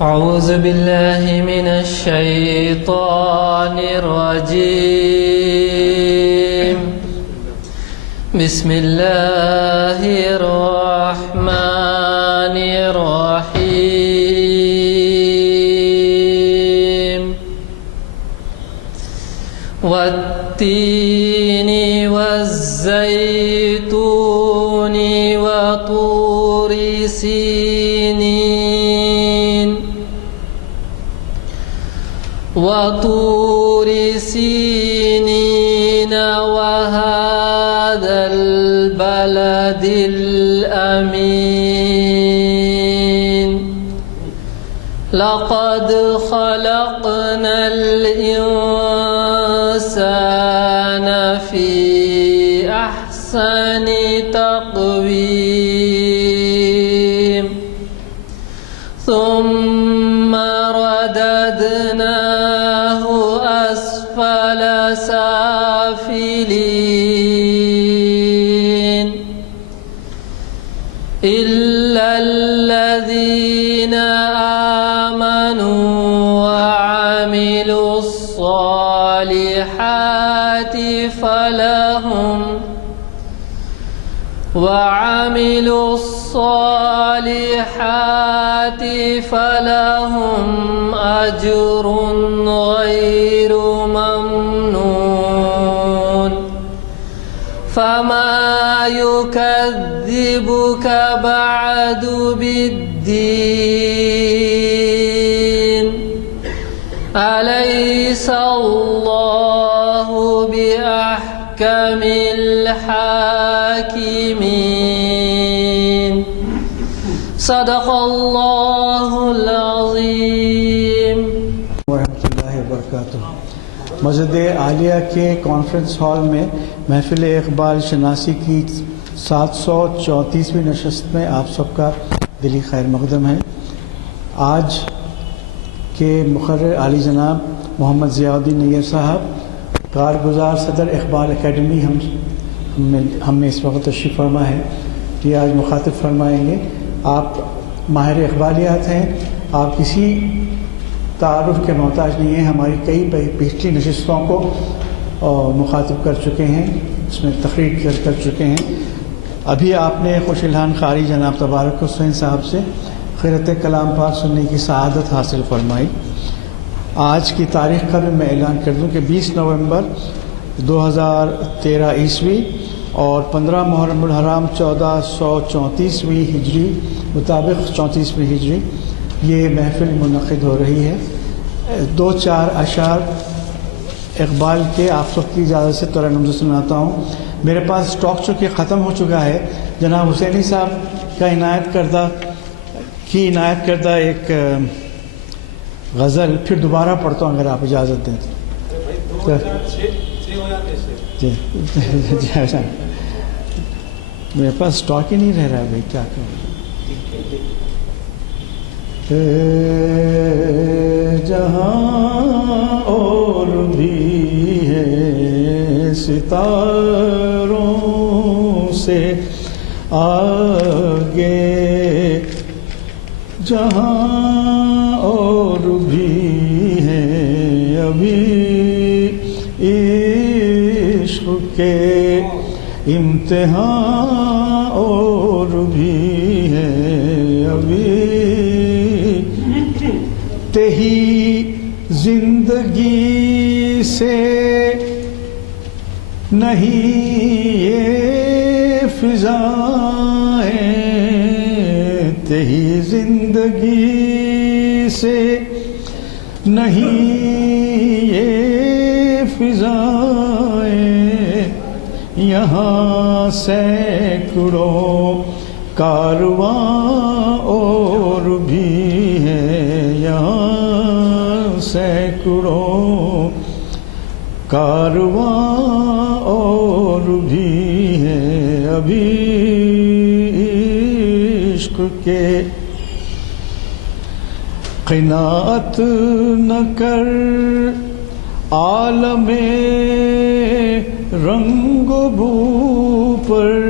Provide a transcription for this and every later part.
اعوذ باللہ من الشیطان الرجیم بسم اللہ الرحمن الرحیم والتین والزیتون وطور سینین وهذا البلد الأمين لقد خلقنا الإنسان في أحسن تقويم ثم رددناه أسفل سافلين إلا الذين آمنوا وعملوا الصالحات فلهم أجر غير ممنون فما يكذبك بعد بالدين أليس الله بأحكم الحاكمين صدق اللہ العظیم ورحمۃ اللہ وبرکاتہ۔ مسجد عالیہ کے کانفرنس ہال میں محفل اقبال شناسی کی 734ویں نشست میں آپ سب کا دلی خیر مقدم ہے۔ آج کے مقرر عالی جناب محمد ضیاء الدین نیّر صاحب کارگزار صدر اقبال اکیڈمی ہم میں اس وقت تشریف فرما ہے، یہ آج مخاطب فرمائیں گے۔ آپ ماہر اقبالیات ہیں، آپ کسی تعارف کے محتاج نہیں ہیں، ہماری کئی پچھلی نشستوں کو مخاطب کر چکے ہیں، اس میں تقریر کر چکے ہیں۔ ابھی آپ نے خوش الحان قاری جناب تبارک حسین صاحب سے قرأت کلام پاک سننے کی سعادت حاصل فرمائی۔ آج کی تاریخ کا بھی میں اعلان کر دوں کہ 20 نومبر 2013 عیسوی اور 15 محرم الحرام 1434ویں ہجری مطابق 34ویں ہجری یہ محفل منعقد ہو رہی ہے۔ 2-4 اشعار اقبال کے آپ سب کی اجازت سے ترنم سے سناتا ہوں۔ میرے پاس اسٹاک چونکہ ختم ہو چکا ہے، جناب حسینی صاحب کا عنایت کردہ ایک غزل پھر دوبارہ پڑھتا ہوں اگر آپ اجازت دیں تو۔ جی میرے پاس اسٹاک ہی نہیں رہ رہا ہے بھائی، کیا کروں۔ جہاں اور بھی ہے ستاروں سے آگے، جہاں اور بھی ہے ابھی عشق کے امتحان، اور بھی ہے ابھی تہی زندگی سے نہیں یہ فضائیں، تہی زندگی سے نہیں یہ فضائیں، یہاں سینکڑوں کارواں اور بھی ہے، یہاں سینکڑوں کارواں اور بھی ہے ابھی عشق کے۔ قناعت نہ کر عالم رنگ و بو پر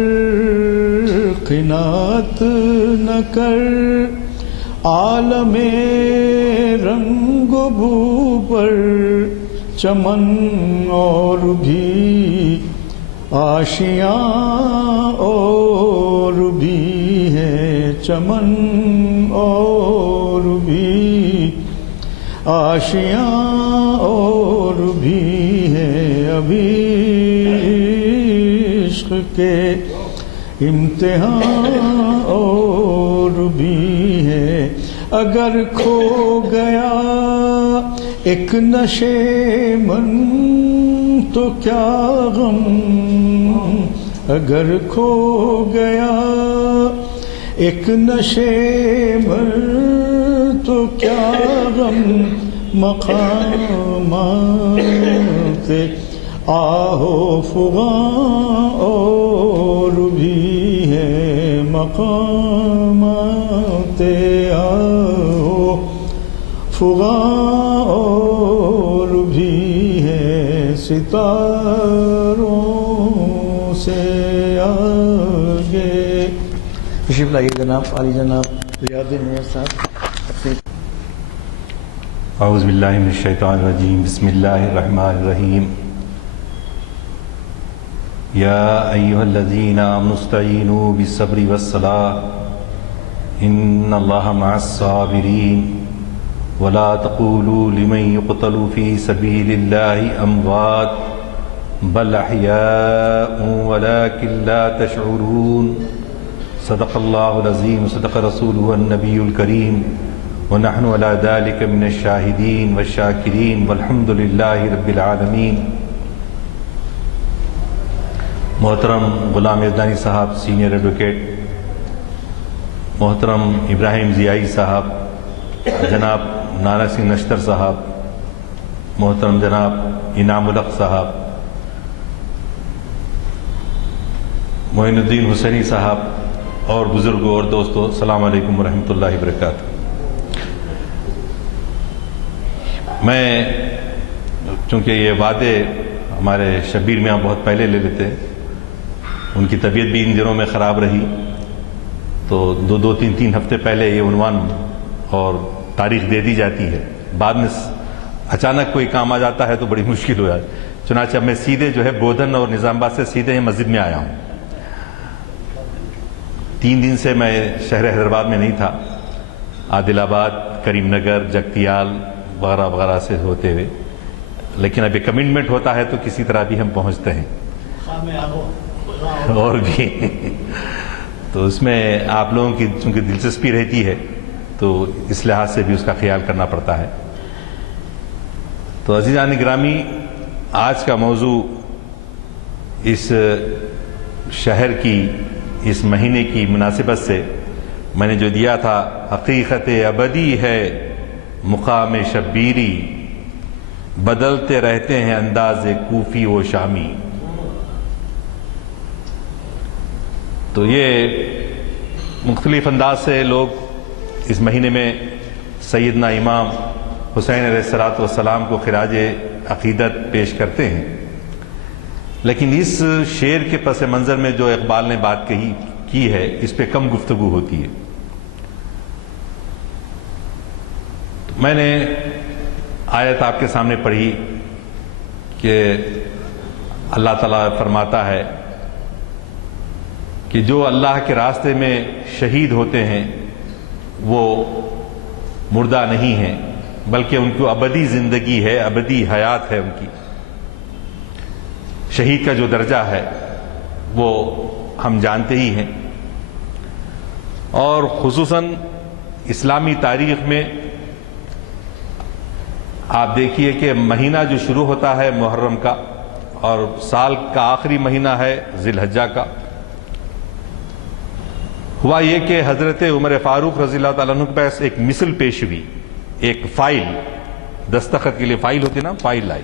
قناعت نہ کر، عالم رنگ و بو پر چمن اور بھی آشیاں اور بھی ہے، چمن اور بھی آشیاں اور بھی ہے، ابھی عشق کے امتحان اور بھی ہے۔ اگر کھو گیا ایک نشے من تو کیا غم، اگر کھو گیا ایک نشے من تو کیا غم، مقامات آہو فغاں اور بھی ہے، مقامات آہو فغاں اور بھی ہے، ستاروں سے آگے۔ تشریف لائیے جناب، عالی جناب ریاض نیر صاحب۔ اعوذ باللہ من الشیطان الرجیم، بسم اللہ الرحمن الرحیم۔ یا ایہا الذین آمنوا استعینوا بالصبر والصلاۃ ان اللہ مع الصابرین ولا تقولوا لمن يقتل في سبيل الله اموات بل احیاء ولكن لا تشعرون۔ صدق اللہ العظیم، صدق رسولہ النبی الکریم، ونحن على ذلك من الشاہدین والشاکرین والحمد للہ رب العالمین۔ محترم غلام یزدانی صاحب سینئر ایڈوکیٹ، محترم ابراہیم ضیائی صاحب، جناب نانک سنگھ نشتر صاحب، محترم جناب انعام الحق صاحب، معین الدین حسینی صاحب اور بزرگوں اور دوستوں، السلام علیکم ورحمۃ اللہ وبرکاتہ۔ میں چونکہ یہ وعدے ہمارے شبیر میاں بہت پہلے لے لیتے، ان کی طبیعت بھی ان دنوں میں خراب رہی، تو دو تین ہفتے پہلے یہ عنوان اور تاریخ دے دی جاتی ہے، بعد میں اچانک کوئی کام آ جاتا ہے تو بڑی مشکل ہو جاتی ہے۔ چنانچہ میں سیدھے جو ہے بودھن اور نظام آباد سے سیدھے ہی مسجد میں آیا ہوں۔ 3 دن سے میں شہر حیدرآباد میں نہیں تھا، عادل آباد، کریم نگر، جگتیال وغیرہ وغیرہ سے ہوتے ہوئے، لیکن اب یہ کمٹمنٹ ہوتا ہے تو کسی طرح بھی ہم پہنچتے ہیں اور بھی تو اس میں آپ لوگوں کی چونکہ دلچسپی رہتی ہے تو اس لحاظ سے بھی اس کا خیال کرنا پڑتا ہے۔ تو عزیزان گرامی، آج کا موضوع اس شہر کی اس مہینے کی مناسبت سے میں نے جو دیا تھا، حقیقت ابدی ہے مقام شبیری، بدلتے رہتے ہیں انداز کوفی و شامی۔ تو یہ مختلف انداز سے لوگ اس مہینے میں سیدنا امام حسین علیہ السلام کو خراج عقیدت پیش کرتے ہیں، لیکن اس شعر کے پس منظر میں جو اقبال نے بات کی ہے، اس پہ کم گفتگو ہوتی ہے۔ میں نے آیت آپ کے سامنے پڑھی کہ اللہ تعالیٰ فرماتا ہے کہ جو اللہ کے راستے میں شہید ہوتے ہیں وہ مردہ نہیں ہیں، بلکہ ان کو ابدی زندگی ہے، ابدی حیات ہے ان کی۔ شہید کا جو درجہ ہے وہ ہم جانتے ہی ہیں، اور خصوصاً اسلامی تاریخ میں آپ دیکھیے کہ مہینہ جو شروع ہوتا ہے محرم کا، اور سال کا آخری مہینہ ہے ذی الحجہ کا، ہوا یہ کہ حضرت عمر فاروق رضی اللہ تعالیٰ عنہ کے پاس ایک مثل پیش ہوئی، ایک فائل، دستخط کے لیے فائل ہوتی نا، فائل لائی،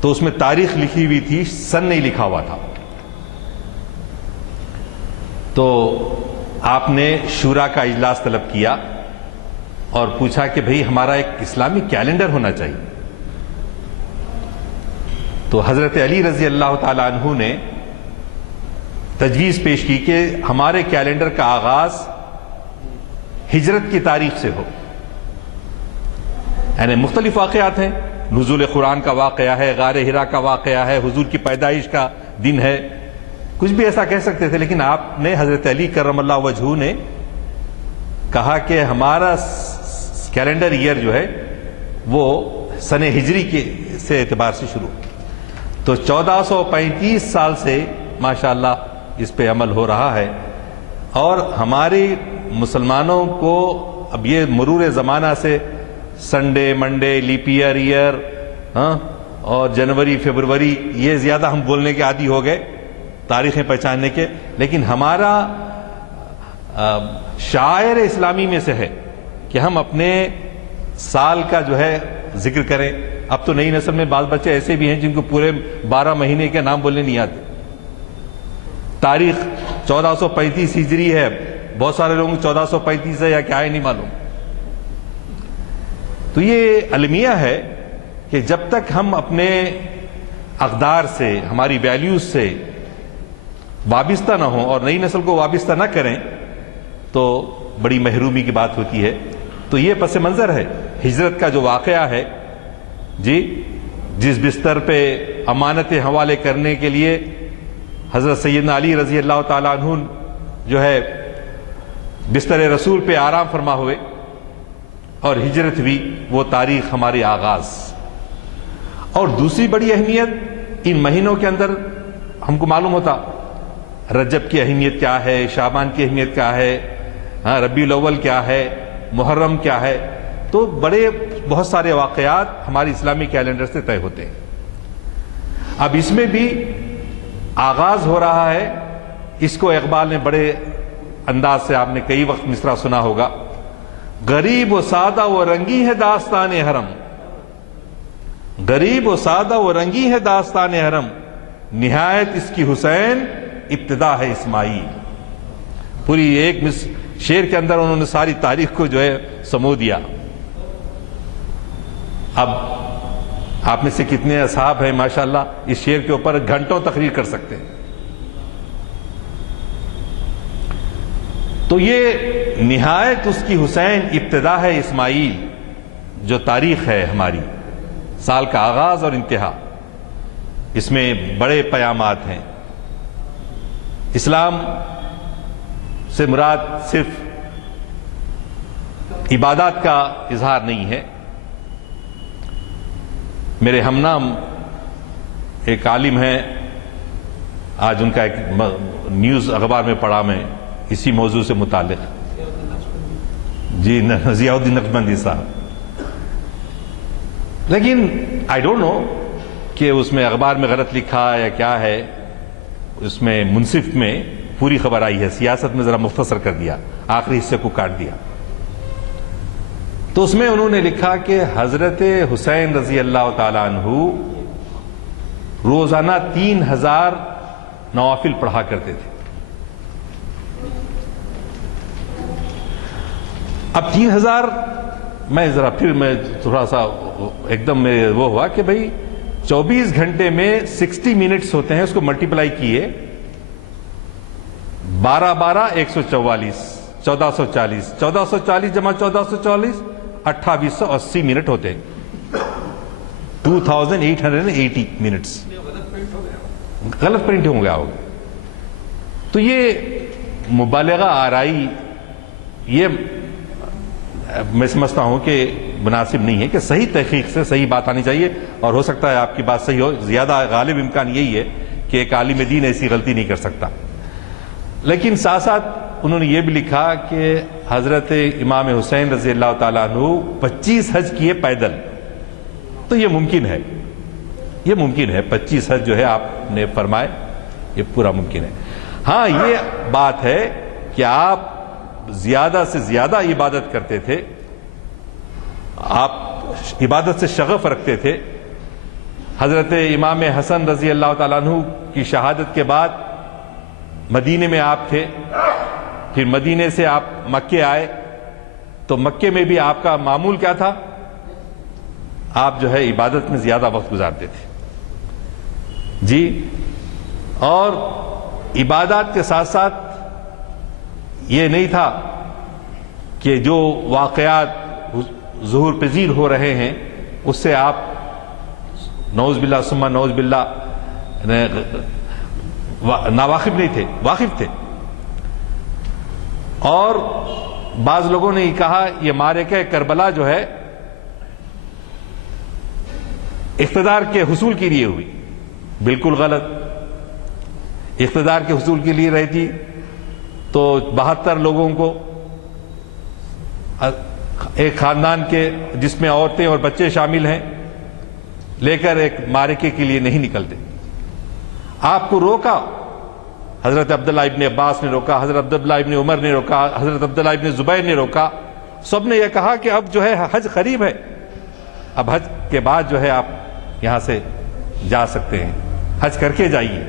تو اس میں تاریخ لکھی ہوئی تھی، سن نہیں لکھا ہوا تھا۔ تو آپ نے شورا کا اجلاس طلب کیا اور پوچھا کہ بھئی ہمارا ایک اسلامی کیلنڈر ہونا چاہیے۔ تو حضرت علی رضی اللہ تعالی عنہ نے تجویز پیش کی کہ ہمارے کیلنڈر کا آغاز ہجرت کی تاریخ سے ہو. یعنی مختلف واقعات ہیں، نزول قرآن کا واقعہ ہے، غار حرا کا واقعہ ہے، حضور کی پیدائش کا دن ہے، کچھ بھی ایسا کہہ سکتے تھے، لیکن آپ نے حضرت علی کرم اللہ وجہہ نے کہا کہ ہمارا کیلنڈر ایئر جو ہے وہ سن ہجری کے سے اعتبار سے شروع. تو 1435 سال سے ماشاءاللہ اس پہ عمل ہو رہا ہے، اور ہمارے مسلمانوں کو اب یہ مرور زمانہ سے سنڈے، منڈے، لیپ ایئر اور جنوری، فروری، یہ زیادہ ہم بولنے کے عادی ہو گئے تاریخیں پہچاننے کے، لیکن ہمارا شاعر اسلامی میں سے ہے کہ ہم اپنے سال کا جو ہے ذکر کریں. اب تو نئی نسل میں بعض بچے ایسے بھی ہیں جن کو پورے 12 مہینے کے نام بولنے نہیں آتے. تاریخ 1435 ہجری ہے، بہت سارے لوگوں کو 1435 ہے یا کیا ہے نہیں معلوم. تو یہ المیہ ہے کہ جب تک ہم اپنے اقدار سے، ہماری ویلیوز سے وابستہ نہ ہوں اور نئی نسل کو وابستہ نہ کریں تو بڑی محرومی کی بات ہوتی ہے. تو یہ پس منظر ہے ہجرت کا جو واقعہ ہے جی، جس بستر پہ امانت حوالے کرنے کے لیے حضرت سیدنا علی رضی اللہ تعالیٰ عنہ جو ہے بستر رسول پہ آرام فرما ہوئے، اور ہجرت بھی وہ تاریخ ہمارے آغاز. اور دوسری بڑی اہمیت ان مہینوں کے اندر ہم کو معلوم ہوتا، رجب کی اہمیت کیا ہے، شعبان کی اہمیت کیا ہے، ربیع الاول کیا ہے، محرم کیا ہے. تو بہت سارے واقعات ہماری اسلامی کیلنڈر سے طے ہوتے ہیں. اب اس میں بھی آغاز ہو رہا ہے، اس کو اقبال نے بڑے انداز سے، آپ نے کئی وقت مصرع سنا ہوگا، غریب و سادہ و رنگی ہے داستان حرم، غریب و سادہ و رنگی ہے داستان حرم، نہایت اس کی حسین ابتدا ہے اسماعیل. پوری ایک شعر کے اندر انہوں نے ساری تاریخ کو جو ہے سمو دیا. اب آپ میں سے کتنے اصحاب ہیں ماشاءاللہ اس شعر کے اوپر گھنٹوں تقریر کر سکتے ہیں. تو یہ نہایت اس کی حسین ابتدا ہے اسماعیل جو تاریخ ہے ہماری، سال کا آغاز اور انتہا، اس میں بڑے پیامات ہیں. اسلام سے مراد صرف عبادات کا اظہار نہیں ہے. میرے ہمنام ایک عالم ہیں، آج ان کا ایک نیوز اخبار میں پڑھا میں اسی موضوع سے متعلق، جی ضیاء الدین نقشبندی صاحب، لیکن آئی ڈونٹ نو کہ اس میں اخبار میں غلط لکھا یا کیا ہے. اس میں منصف میں پوری خبر آئی ہے، سیاست میں ذرا مختصر کر دیا، آخری حصے کو کاٹ دیا. تو اس میں انہوں نے لکھا کہ حضرت حسین رضی اللہ تعالی عنہ روزانہ 3000 نوافل پڑھا کرتے تھے. اب 3000 میں ذرا پھر میں تھوڑا سا ایک دم وہ ہوا کہ بھائی 24 گھنٹے میں 60 منٹس ہوتے ہیں، اس کو ملٹیپلائی کیے 12 144 1440 1440 جمع 1440 2880 منٹ ہوتے ہیں، 2880 منٹس. غلط پرنٹ ہو گیا ہوگا. تو یہ مبالغہ آرائی، یہ میں سمجھتا ہوں کہ مناسب نہیں ہے. کہ صحیح تحقیق سے صحیح بات آنی چاہیے، اور ہو سکتا ہے آپ کی بات صحیح ہو، زیادہ غالب امکان یہی ہے کہ ایک عالم دین ایسی غلطی نہیں کر سکتا. لیکن ساتھ ساتھ انہوں نے یہ بھی لکھا کہ حضرت امام حسین رضی اللہ تعالیٰ عنہ 25 حج کیے پیدل. تو یہ ممکن ہے، یہ ممکن ہے 25 حج جو ہے آپ نے فرمائے، یہ پورا ممکن ہے. ہاں یہ بات ہے کہ آپ زیادہ سے زیادہ عبادت کرتے تھے، آپ عبادت سے شغف رکھتے تھے. حضرت امام حسن رضی اللہ تعالیٰ عنہ کی شہادت کے بعد مدینے میں آپ تھے، پھر مدینے سے آپ مکے آئے، تو مکے میں بھی آپ کا معمول کیا تھا؟ آپ جو ہے عبادت میں زیادہ وقت گزارتے تھے. جی، اور عبادات کے ساتھ ساتھ یہ نہیں تھا کہ جو واقعات ظہور پذیر ہو رہے ہیں اس سے آپ نعوذ باللہ ثم نعوذ باللہ ناواقف نہیں تھے، واقف تھے. اور بعض لوگوں نے یہ کہا یہ معرکہ کربلا جو ہے اقتدار کے حصول کے لیے ہوئی. بالکل غلط. اقتدار کے حصول کے لیے رہتی تو 72 لوگوں کو ایک خاندان کے جس میں عورتیں اور بچے شامل ہیں لے کر ایک معرکے کے لیے نہیں نکلتے. آپ کو روکا حضرت عبداللہ ابن عباس نے روکا، حضرت عبداللہ ابن عمر نے روکا، حضرت عبداللہ ابن زبیر نے روکا. سب نے یہ کہا کہ اب جو ہے حج قریب ہے، اب حج کے بعد جو ہے آپ یہاں سے جا سکتے ہیں، حج کر کے جائیے.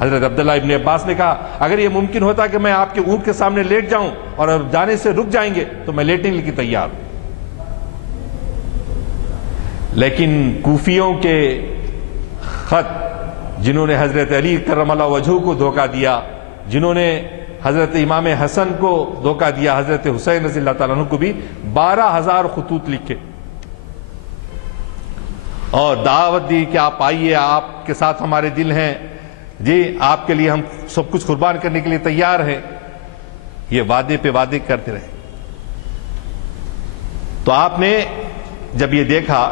حضرت عبداللہ ابن عباس نے کہا اگر یہ ممکن ہوتا کہ میں آپ کے اونٹ کے سامنے لیٹ جاؤں اور اب جانے سے رک جائیں گے تو میں لیٹنے کے لیے تیار ہوں. لیکن کوفیوں کے خط جنہوں نے حضرت علی کرم اللہ وجہہ کو دھوکہ دیا، جنہوں نے حضرت امام حسن کو دھوکہ دیا، حضرت حسین رضی اللہ تعالیٰ عنہ کو بھی 12,000 خطوط لکھے اور دعوت دی کہ آپ آئیے، آپ کے ساتھ ہمارے دل ہیں، جی آپ کے لیے ہم سب کچھ قربان کرنے کے لیے تیار ہیں. یہ وعدے پہ وعدے کرتے رہے. تو آپ نے جب یہ دیکھا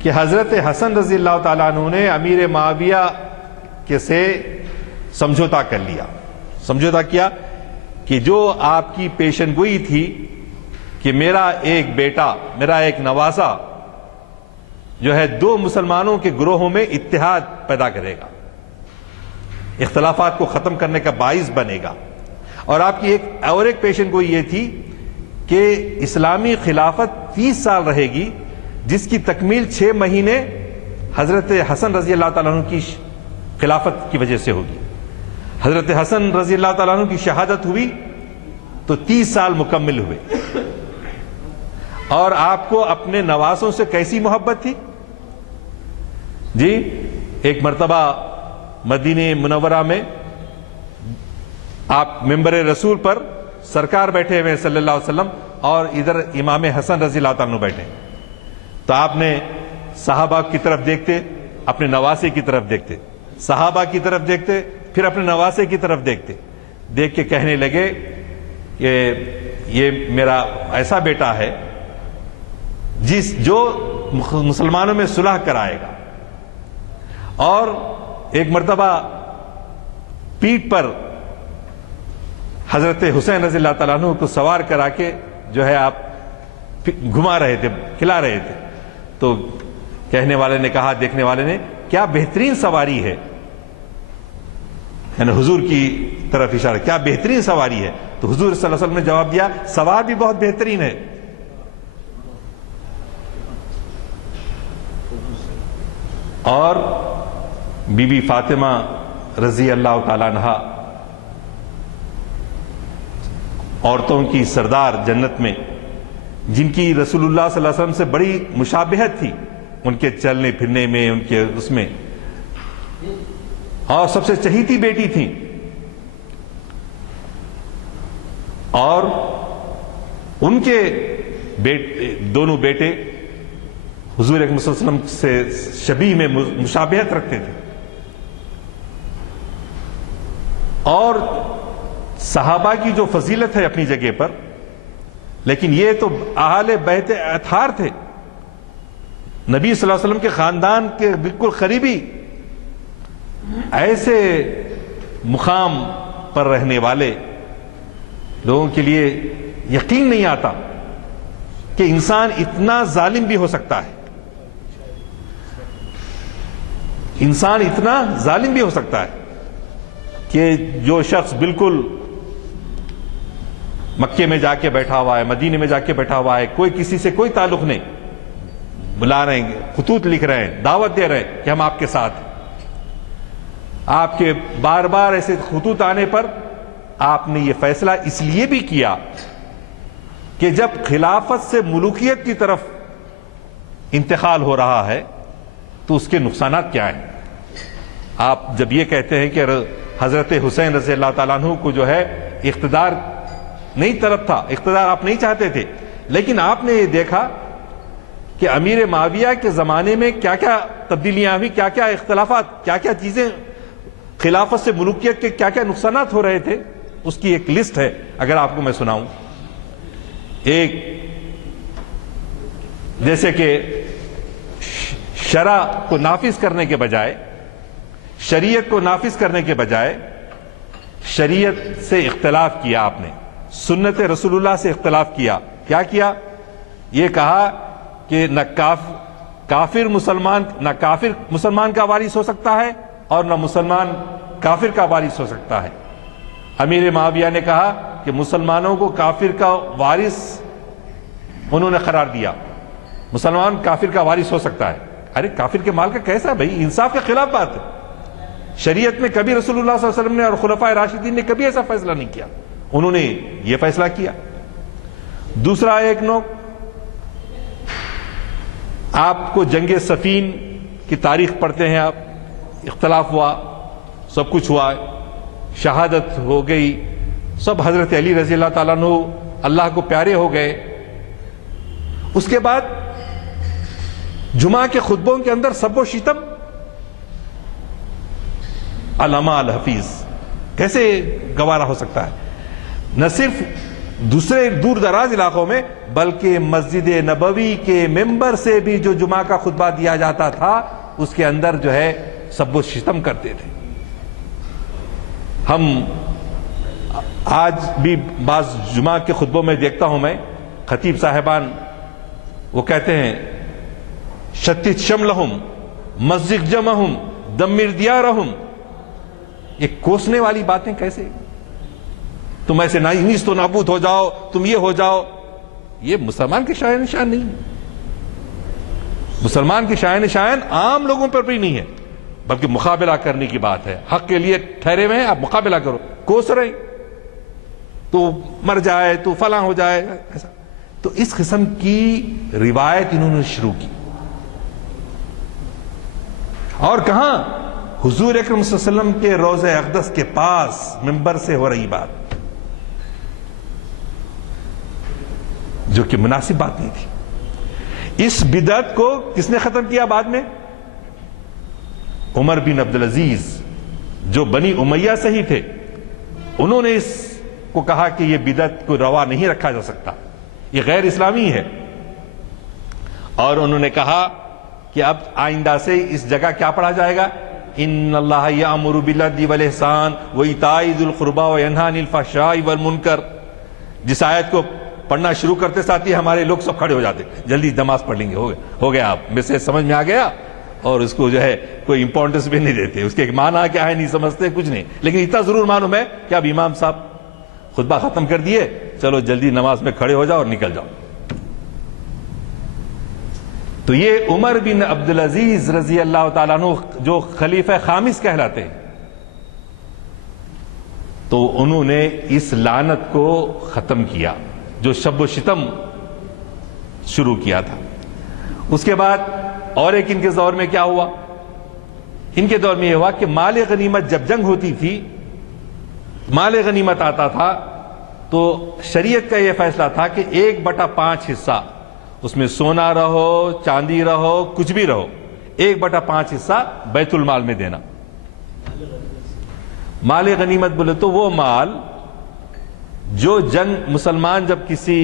کہ حضرت حسن رضی اللہ تعالیٰ عنہ نے امیر معاویہ کے سے سمجھوتا کر لیا، سمجھوتا کیا کہ جو آپ کی پیشن گوئی تھی کہ میرا ایک بیٹا، میرا ایک نواسا جو ہے 2 مسلمانوں کے گروہوں میں اتحاد پیدا کرے گا، اختلافات کو ختم کرنے کا باعث بنے گا. اور آپ کی ایک پیشن گوئی یہ تھی کہ اسلامی خلافت 30 سال رہے گی، جس کی تکمیل 6 مہینے حضرت حسن رضی اللہ تعالیٰ عنہ کی خلافت کی وجہ سے ہوگی. حضرت حسن رضی اللہ تعالیٰ عنہ کی شہادت ہوئی تو 30 سال مکمل ہوئے. اور آپ کو اپنے نواسوں سے کیسی محبت تھی؟ جی، ایک مرتبہ مدینہ منورہ میں آپ ممبر رسول پر سرکار بیٹھے ہوئے صلی اللہ علیہ وسلم اور ادھر امام حسن رضی اللہ تعالیٰ عنہ بیٹھے، تو آپ نے صحابہ کی طرف دیکھتے، اپنے نواسے کی طرف دیکھتے، صحابہ کی طرف دیکھتے، پھر اپنے نواسے کی طرف دیکھتے، دیکھ کے کہنے لگے کہ یہ میرا ایسا بیٹا ہے جو مسلمانوں میں صلح کرائے گا. اور ایک مرتبہ پیٹھ پر حضرت حسین رضی اللہ تعالیٰ عنہ کو سوار کرا کے جو ہے آپ گھما رہے تھے، کھلا رہے تھے. تو کہنے والے نے کہا، دیکھنے والے نے، کیا بہترین سواری ہے، یعنی حضور کی طرف اشارہ، کیا بہترین سواری ہے. تو حضور صلی اللہ علیہ وسلم نے جواب دیا، سوار بھی بہت بہترین ہے. اور بی بی فاطمہ رضی اللہ تعالیٰ عنہا عورتوں کی سردار جنت میں، جن کی رسول اللہ صلی اللہ علیہ وسلم سے بڑی مشابہت تھی ان کے چلنے پھرنے میں، ان کے اس میں، اور سب سے چہیتی بیٹی تھی. اور ان کے دونوں بیٹے حضور اکرم صلی اللہ علیہ وسلم سے شبیہ میں مشابہت رکھتے تھے. اور صحابہ کی جو فضیلت ہے اپنی جگہ پر، لیکن یہ تو اہل بیت اطہار تھے، نبی صلی اللہ علیہ وسلم کے خاندان کے بالکل قریبی، ایسے مقام پر رہنے والے لوگوں کے لیے یقین نہیں آتا کہ انسان اتنا ظالم بھی ہو سکتا ہے، انسان اتنا ظالم بھی ہو سکتا ہے کہ جو شخص بالکل مکے میں جا کے بیٹھا ہوا ہے، مدینے میں جا کے بیٹھا ہوا ہے، کوئی کسی سے کوئی تعلق نہیں، بلا رہے ہیں، خطوط لکھ رہے ہیں، دعوت دے رہے ہیں کہ ہم آپ کے ساتھ ہیں. آپ کے بار بار ایسے خطوط آنے پر آپ نے یہ فیصلہ اس لیے بھی کیا کہ جب خلافت سے ملوکیت کی طرف انتقال ہو رہا ہے تو اس کے نقصانات کیا ہیں. آپ جب یہ کہتے ہیں کہ حضرت حسین رضی اللہ تعالیٰ عنہ کو جو ہے اقتدار نہیں طلب تھا، اقتدار آپ نہیں چاہتے تھے، لیکن آپ نے یہ دیکھا کہ امیر معاویہ کے زمانے میں کیا کیا تبدیلیاں ہوئی، کیا کیا اختلافات، کیا کیا چیزیں، خلافت سے ملوکیت کے کیا کیا نقصانات ہو رہے تھے، اس کی ایک لسٹ ہے اگر آپ کو میں سناؤں. ایک جیسے کہ شرع کو نافذ کرنے کے بجائے، شریعت کو نافذ کرنے کے بجائے شریعت سے اختلاف کیا آپ نے، سنت رسول اللہ سے اختلاف کیا. کیا کیا؟ یہ کہا کہ نہ کافر مسلمان کا وارث ہو سکتا ہے اور نہ مسلمان کافر کا وارث ہو سکتا ہے. امیر معاویہ نے کہا کہ مسلمانوں کو کافر کا وارث انہوں نے قرار دیا، مسلمان کافر کا وارث ہو سکتا ہے. ارے کافر کے مال کا کیسا بھائی، انصاف کے خلاف بات ہے. شریعت میں کبھی رسول اللہ صلی اللہ علیہ وسلم نے اور خلفائے راشدین نے کبھی ایسا فیصلہ نہیں کیا، انہوں نے یہ فیصلہ کیا. دوسرا ایک نوک، آپ کو جنگ صفین کی تاریخ پڑھتے ہیں آپ، اختلاف ہوا، سب کچھ ہوا، شہادت ہو گئی، سب حضرت علی رضی اللہ تعالیٰ عنہ اللہ کو پیارے ہو گئے. اس کے بعد جمعہ کے خطبوں کے اندر سب و شتم، علامہ الحفیظ، کیسے گوارا ہو سکتا ہے؟ نہ صرف دوسرے دور دراز علاقوں میں بلکہ مسجد نبوی کے ممبر سے بھی جو جمعہ کا خطبہ دیا جاتا تھا اس کے اندر جو ہے سب و شتم کرتے تھے. ہم آج بھی بعض جمعہ کے خطبوں میں دیکھتا ہوں میں، خطیب صاحبان وہ کہتے ہیں شتت شملہم مزق جمہم دمر دیارہم. یہ کوسنے والی باتیں کیسے؟ تم ایسے نیست و نابود ہو جاؤ، تم یہ ہو جاؤ. یہ مسلمان کے شایان نشان نہیں ہے. مسلمان کے شایان نشان عام لوگوں پر بھی نہیں ہے، بلکہ مقابلہ کرنے کی بات ہے. حق کے لیے ٹھہرے ہوئے ہیں، آپ مقابلہ کرو. کوس رہے تو مر جائے تو فلاں ہو جائے ایسا. تو اس قسم کی روایت انہوں نے شروع کی. اور کہاں؟ حضور اکرم صلی اللہ علیہ وسلم کے روضہ اقدس کے پاس منبر سے ہو رہی بات، جو کہ مناسب بات نہیں تھی. اس بدعت کو کس نے ختم کیا بعد میں؟ عمر بن عبدالعزیز، جو بنی امیہ سے ہی تھے. انہوں نے اس کو کہا کہ یہ بدعت کو روا نہیں رکھا جا سکتا، یہ غیر اسلامی ہے. اور انہوں نے کہا کہ اب آئندہ سے اس جگہ کیا پڑھا جائے گا؟ ان اللہ یامر بالعدل والاحسان وایتاء ذی القربی وینہی عن الفحشاء والمنکر. جس آیت کو پڑھنا شروع کرتے ساتھ ہی ہمارے لوگ سب کھڑے ہو جاتے، جلدی نماز پڑھ لیں گے، ہو گیا. آپ میں سے سمجھ میں آ گیا، اور اس کو جو ہے کوئی امپورٹنس بھی نہیں دیتے، اس کے معنی کیا ہے نہیں سمجھتے، کچھ نہیں. لیکن اتنا ضرور معلوم ہے کہ اب امام صاحب خطبہ ختم کر دیے، چلو جلدی نماز میں کھڑے ہو جاؤ اور نکل جاؤ. تو یہ عمر بن عبدالعزیز رضی اللہ تعالیٰ عنہ جو خلیفہ خامس کہلاتے ہیں، تو انہوں نے اس لعنت کو ختم کیا جو شب و شتم شروع کیا تھا. اس کے بعد اور ایک ان کے دور میں کیا ہوا؟ ان کے دور میں یہ ہوا کہ مال غنیمت جب جنگ ہوتی تھی، مال غنیمت آتا تھا تو شریعت کا یہ فیصلہ تھا کہ 1/5 حصہ، اس میں سونا رہو چاندی رہو کچھ بھی رہو، 1/5 حصہ بیت المال میں دینا. مال غنیمت بولے تو وہ مال جو جنگ، مسلمان جب کسی،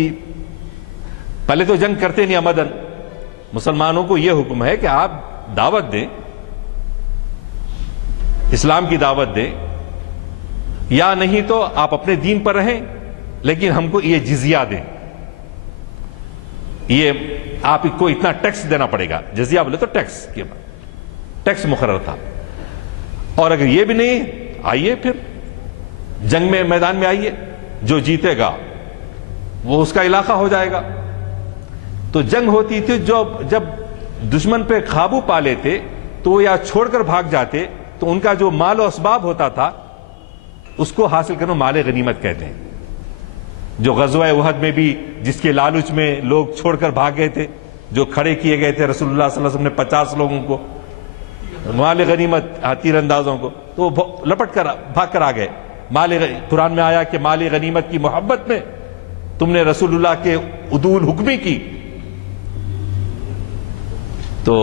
پہلے تو جنگ کرتے نہیں عمدن، مسلمانوں کو یہ حکم ہے کہ آپ دعوت دیں، اسلام کی دعوت دیں، یا نہیں تو آپ اپنے دین پر رہیں لیکن ہم کو یہ جزیہ دیں، یہ آپ کو اتنا ٹیکس دینا پڑے گا. جزیہ بولے تو ٹیکس کے بعد ٹیکس مقرر تھا. اور اگر یہ بھی نہیں، آئیے پھر جنگ میں میدان میں آئیے، جو جیتے گا وہ اس کا علاقہ ہو جائے گا. تو جنگ ہوتی تھی، جب دشمن پہ قابو پا لیتے تو وہ یا چھوڑ کر بھاگ جاتے، تو ان کا جو مال و اسباب ہوتا تھا اس کو حاصل کرنا مال غنیمت کہتے ہیں. جو غزوہ احد میں بھی جس کے لالچ میں لوگ چھوڑ کر بھاگ گئے تھے، جو کھڑے کیے گئے تھے رسول اللہ صلی اللہ علیہ وسلم نے 50 لوگوں کو، مال غنیمت تیر اندازوں کو، تو وہ لپٹ کر بھاگ کر آ گئے. قرآن میں آیا کہ مال غنیمت کی محبت میں تم نے رسول اللہ کے عدول حکمی کی. تو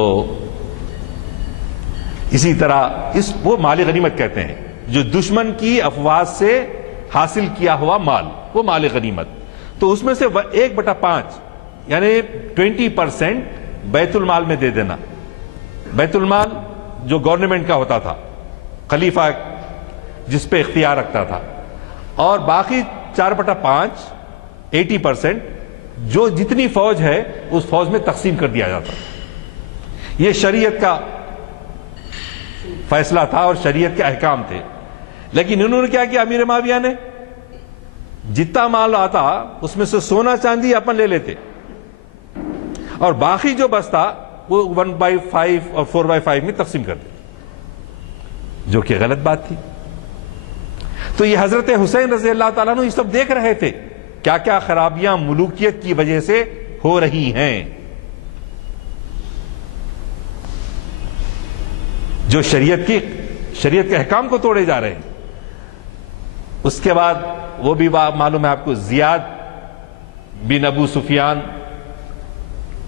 اسی طرح وہ مال غنیمت کہتے ہیں جو دشمن کی افواج سے حاصل کیا ہوا مال، وہ مال غنیمت. تو اس میں سے 1/5 یعنی 20% بیت المال میں دے دینا. بیت المال جو گورنمنٹ کا ہوتا تھا، خلیفہ جس پہ اختیار رکھتا تھا، اور باقی 4/5 80% جو جتنی فوج ہے اس فوج میں تقسیم کر دیا جاتا. یہ شریعت کا فیصلہ تھا اور شریعت کے احکام تھے. لیکن انہوں نے کیا کیا؟ امیر معاویہ نے جتنا مال آتا اس میں سے سونا چاندی اپن لے لیتے، اور باقی جو بچتا وہ 1/5 اور 4/5 میں تقسیم کر دیتے، جو کہ غلط بات تھی. تو یہ حضرت حسین رضی اللہ تعالیٰ عنہ یہ سب دیکھ رہے تھے کیا کیا خرابیاں ملوکیت کی وجہ سے ہو رہی ہیں، جو شریعت کے احکام کو توڑے جا رہے ہیں. اس کے بعد وہ بھی معلوم ہے آپ کو، زیاد بن ابو سفیان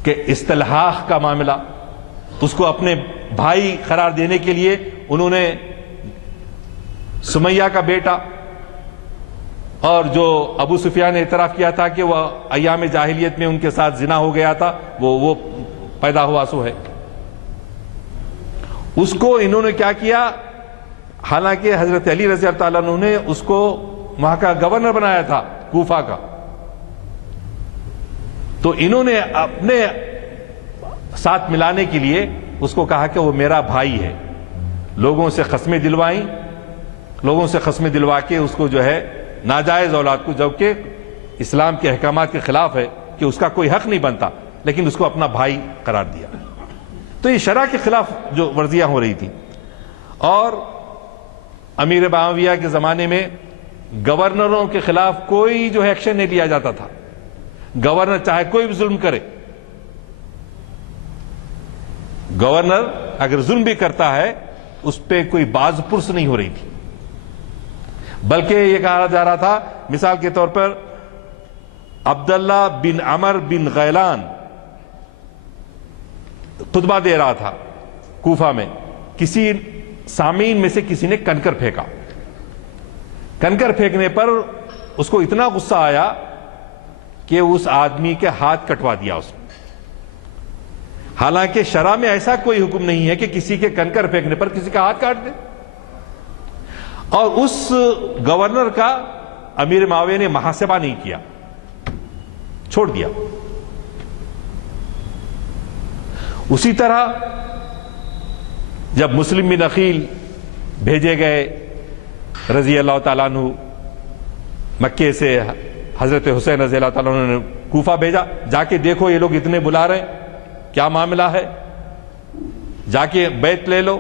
کے اصطلاح کا معاملہ، اس کو اپنے بھائی قرار دینے کے لیے انہوں نے سمیہ کا بیٹا، اور جو ابو سفیان نے اعتراف کیا تھا کہ وہ ایام جاہلیت میں ان کے ساتھ زنا ہو گیا تھا، وہ پیدا ہوا سو ہے، اس کو انہوں نے کیا کیا؟ حالانکہ حضرت علی رضی اللہ تعالیٰ عنہ نے اس کو وہاں کا گورنر بنایا تھا کوفہ کا، تو انہوں نے اپنے ساتھ ملانے کے لیے اس کو کہا کہ وہ میرا بھائی ہے. لوگوں سے قسمیں دلوائیں، لوگوں سے قسمیں دلوا کے اس کو جو ہے ناجائز اولاد کو، جبکہ اسلام کے احکامات کے خلاف ہے کہ اس کا کوئی حق نہیں بنتا، لیکن اس کو اپنا بھائی قرار دیا. تو یہ شرع کے خلاف جو ورزیاں ہو رہی تھیں. اور امیر معاویہ کے زمانے میں گورنروں کے خلاف کوئی جو ہے ایکشن نہیں لیا جاتا تھا. گورنر چاہے کوئی بھی ظلم کرے، گورنر اگر ظلم بھی کرتا ہے اس پہ کوئی باز پرس نہیں ہو رہی تھی، بلکہ یہ کہا جا رہا تھا، مثال کے طور پر عبداللہ بن عمر بن غیلان خطبہ دے رہا تھا کوفہ میں، کسی سامعین میں سے کسی نے کنکر پھینکا. کنکر پھینکنے پر اس کو اتنا غصہ آیا کہ اس آدمی کے ہاتھ کٹوا دیا اس نے. حالانکہ شرع میں ایسا کوئی حکم نہیں ہے کہ کسی کے کنکر پھینکنے پر کسی کا ہاتھ کاٹ دے. اور اس گورنر کا امیر معاویہ نے محاسبہ نہیں کیا، چھوڑ دیا. اسی طرح جب مسلم بن عقیل بھیجے گئے رضی اللہ تعالیٰ عنہ مکے سے، حضرت حسین رضی اللہ تعالیٰ عنہ نے کوفہ بھیجا، جا کے دیکھو یہ لوگ اتنے بلا رہے ہیں، کیا معاملہ ہے، جا کے بیعت لے لو.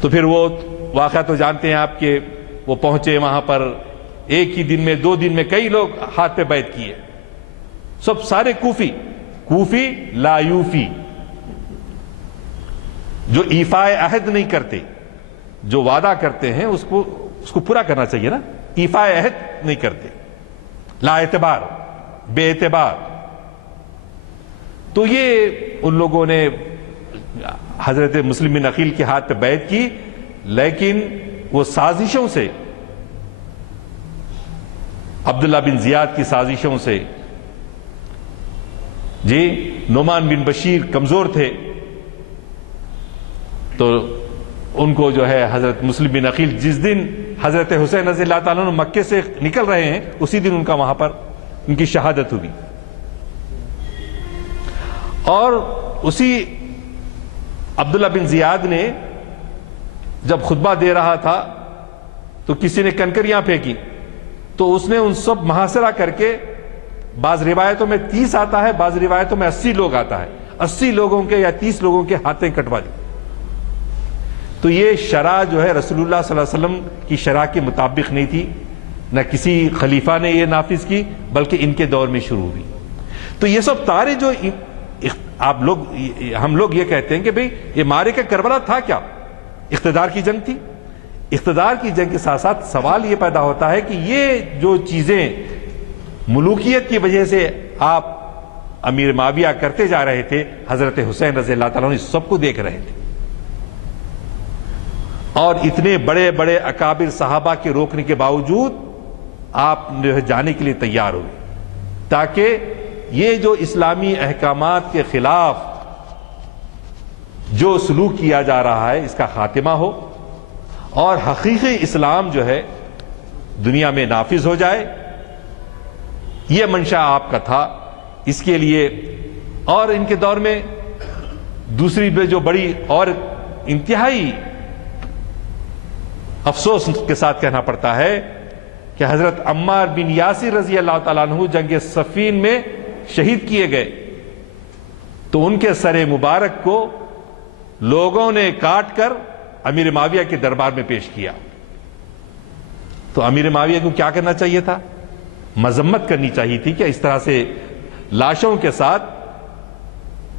تو پھر وہ واقعہ تو جانتے ہیں آپ کہ وہ پہنچے وہاں پر، ایک ہی دن میں 2 دن میں کئی لوگ ہاتھ پہ بیعت کیے، سب سارے کوفی لا یوفی، جو ایفاء عہد نہیں کرتے، جو وعدہ کرتے ہیں اس کو پورا کرنا چاہیے نا. ایفاء عہد نہیں کرتے، لا اعتبار، بے اعتبار. تو یہ ان لوگوں نے حضرت مسلم بن عقیل کے ہاتھ پہ بیعت کی، لیکن وہ سازشوں سے، عبداللہ بن زیاد کی سازشوں سے، جی نعمان بن بشیر کمزور تھے، تو ان کو جو ہے حضرت مسلم بن عقیل جس دن حضرت حسین رضی اللہ تعالیٰ عنہ مکے سے نکل رہے ہیں اسی دن ان کا وہاں پر ان کی شہادت ہوئی. اور اسی عبداللہ بن زیاد نے جب خطبہ دے رہا تھا تو کسی نے کنکریاں پھینکی، تو اس نے ان سب محاصرہ کر کے، بعض روایتوں میں 30 آتا ہے، بعض روایتوں میں 80 لوگ آتا ہے، 80 لوگوں کے یا 30 لوگوں کے ہاتھیں کٹوا دی. تو یہ شرع جو ہے رسول اللہ صلی اللہ علیہ وسلم کی شرع کے مطابق نہیں تھی، نہ کسی خلیفہ نے یہ نافذ کی، بلکہ ان کے دور میں شروع ہوئی. تو یہ سب تارے جو ہم لوگ یہ کہتے ہیں کہ بھئی یہ معرکہ کربلا تھا کیا؟ اقتدار کی جنگ تھی. اقتدار کی جنگ کے ساتھ ساتھ سوال یہ پیدا ہوتا ہے کہ یہ جو چیزیں ملوکیت کی وجہ سے آپ امیر معاویہ کرتے جا رہے تھے، حضرت حسین رضی اللہ تعالیٰ عنہ سب کو دیکھ رہے تھے، اور اتنے بڑے بڑے اکابر صحابہ کے روکنے کے باوجود آپ جو ہے جانے کے لیے تیار ہوئے تاکہ یہ جو اسلامی احکامات کے خلاف جو سلوک کیا جا رہا ہے اس کا خاتمہ ہو اور حقیقی اسلام جو ہے دنیا میں نافذ ہو جائے. یہ منشا آپ کا تھا. اس کے لیے اور ان کے دور میں دوسری جو بڑی اور انتہائی افسوس کے ساتھ کہنا پڑتا ہے کہ حضرت عمار بن یاسر رضی اللہ تعالیٰ عنہ جنگ صفین میں شہید کیے گئے تو ان کے سر مبارک کو لوگوں نے کاٹ کر امیر معاویہ کے دربار میں پیش کیا. تو امیر معاویہ کو کیا کرنا چاہیے تھا؟ مذمت کرنی چاہیے تھی کہ اس طرح سے لاشوں کے ساتھ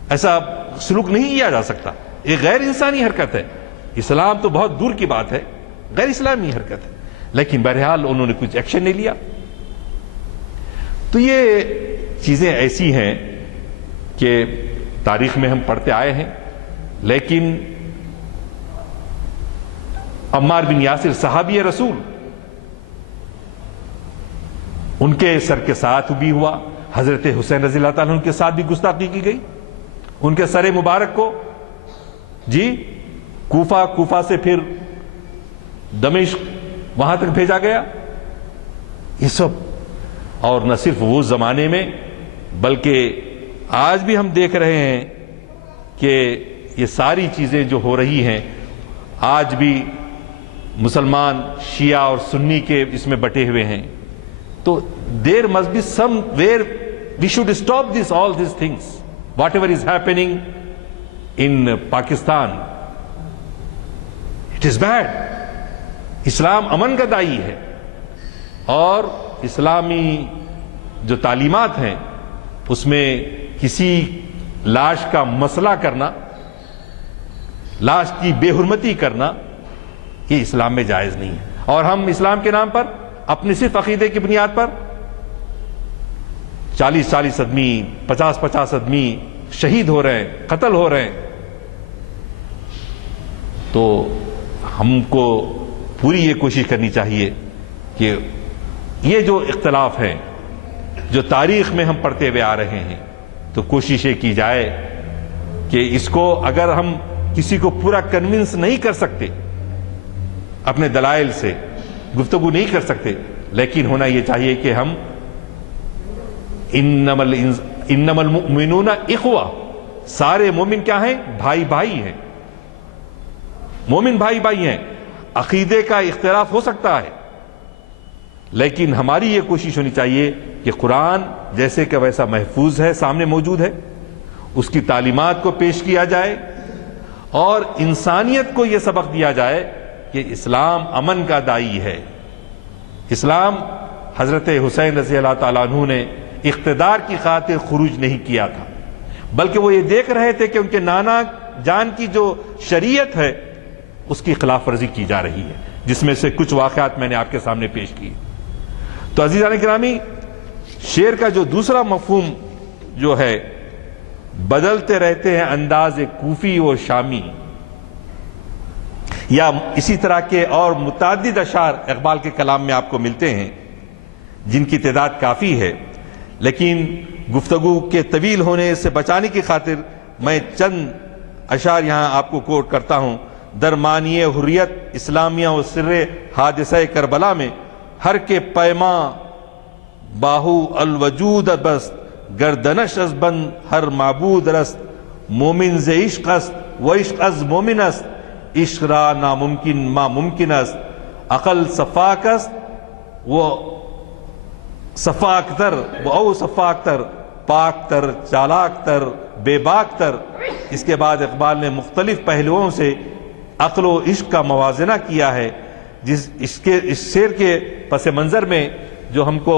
ایسا سلوک نہیں کیا جا سکتا. یہ غیر انسانی حرکت ہے. اسلام تو بہت دور کی بات ہے، غیر اسلامی حرکت ہے. لیکن بہرحال انہوں نے کچھ ایکشن نہیں لیا. تو یہ چیزیں ایسی ہیں کہ تاریخ میں ہم پڑھتے آئے ہیں. لیکن عمار بن یاسر صحابی رسول، ان کے سر کے ساتھ بھی ہوا. حضرت حسین رضی اللہ تعالیٰ عنہ کے ساتھ بھی گستاخی کی گئی. ان کے سر مبارک کو کوفہ سے پھر دمشق وہاں تک بھیجا گیا. یہ سب، اور نہ صرف وہ زمانے میں بلکہ آج بھی ہم دیکھ رہے ہیں کہ یہ ساری چیزیں جو ہو رہی ہیں، آج بھی مسلمان شیعہ اور سنی کے اس میں بٹے ہوئے ہیں. تو there must be somewhere we should stop all these things. Whatever is happening in Pakistan, it is bad. اسلام امن کا دائی ہے اور اسلامی جو تعلیمات ہیں اس میں کسی لاش کا مسئلہ کرنا، لاش کی بے حرمتی کرنا، یہ اسلام میں جائز نہیں ہے. اور ہم اسلام کے نام پر اپنے صرف عقیدے کی بنیاد پر 40 آدمی 50 آدمی شہید ہو رہے ہیں، قتل ہو رہے ہیں. تو ہم کو پوری یہ کوشش کرنی چاہیے کہ یہ جو اختلاف ہیں جو تاریخ میں ہم پڑھتے ہوئے آ رہے ہیں، تو کوشش یہ کی جائے کہ اس کو اگر ہم کسی کو پورا کنونس نہیں کر سکتے، اپنے دلائل سے گفتگو نہیں کر سکتے، لیکن ہونا یہ چاہیے کہ ہم انما المؤمنون اخوہ، سارے مومن کیا ہیں؟ بھائی بھائی ہیں. مومن بھائی بھائی ہیں. عقیدے کا اختلاف ہو سکتا ہے لیکن ہماری یہ کوشش ہونی چاہیے کہ قرآن جیسے کہ ویسا محفوظ ہے، سامنے موجود ہے، اس کی تعلیمات کو پیش کیا جائے اور انسانیت کو یہ سبق دیا جائے کہ اسلام امن کا دائی ہے. اسلام حضرت حسین رضی اللہ تعالیٰ عنہ نے اقتدار کی خاطر خروج نہیں کیا تھا، بلکہ وہ یہ دیکھ رہے تھے کہ ان کے نانا جان کی جو شریعت ہے اس کی خلاف ورزی کی جا رہی ہے، جس میں سے کچھ واقعات میں نے آپ کے سامنے پیش کیے. تو عزیزان گرامی، شعر کا جو دوسرا مفہوم جو ہے، بدلتے رہتے ہیں انداز کوفی و شامی، یا اسی طرح کے اور متعدد اشعار اقبال کے کلام میں آپ کو ملتے ہیں جن کی تعداد کافی ہے. لیکن گفتگو کے طویل ہونے سے بچانے کی خاطر میں چند اشعار یہاں آپ کو کوٹ کرتا ہوں. درمانی حریت اسلامیہ و سر حادثہ کربلا میں ہر کے پیما باہو الوجود بست، گردنش از بند ہر معبود رست، مومن ز عشق است و عشق از مومن است، عشق را ناممکن ما ممکن است، عقل صفاک است و صفاک تر و او صفاک تر، پاک تر چالاک تر بے باک تر. اس کے بعد اقبال نے مختلف پہلوؤں سے عقل و عشق کا موازنہ کیا ہے. اس شعر کے پس منظر میں جو ہم کو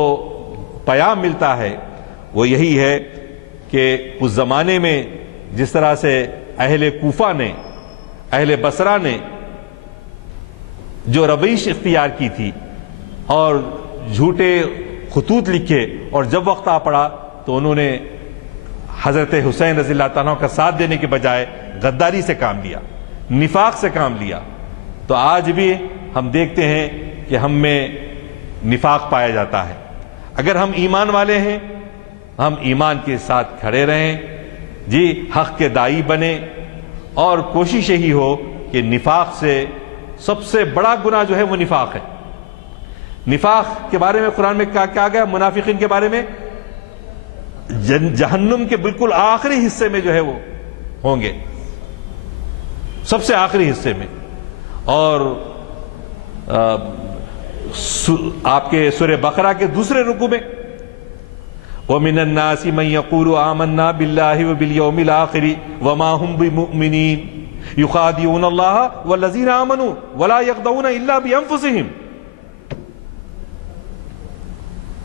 پیام ملتا ہے وہ یہی ہے کہ اس زمانے میں جس طرح سے اہل کوفہ نے، اہل بصرہ نے جو روش اختیار کی تھی اور جھوٹے خطوط لکھے، اور جب وقت آ پڑا تو انہوں نے حضرت حسین رضی اللہ تعالیٰ کا ساتھ دینے کے بجائے غداری سے کام لیا، نفاق سے کام لیا، تو آج بھی ہم دیکھتے ہیں کہ ہم میں نفاق پایا جاتا ہے۔ اگر ہم ایمان والے ہیں، ہم ایمان کے ساتھ کھڑے رہیں، جی حق کے داعی بنیں، اور کوشش یہی ہو کہ نفاق سے سب سے بڑا گناہ جو ہے وہ نفاق ہے۔ نفاق کے بارے میں قرآن میں کہا گیا، منافقین کے بارے میں جہنم کے بالکل آخری حصے میں جو ہے وہ ہوں گے، سب سے آخری حصے میں۔ اور آپ کے سورہ بقرہ کے دوسرے رکوع میں وَمِنَ النَّاسِ مَن يَقُولُ آمَنَّا بِاللَّهِ وَبِالْيَوْمِ الْآخِرِ وَمَا هُمْ بِمُؤْمِنِينَ يُخَادِعُونَ اللَّهَ وَالَّذِينَ آمَنُوا وَلَا يَخْدَعُونَ إِلَّا بِأَنفُسِهِمْ۔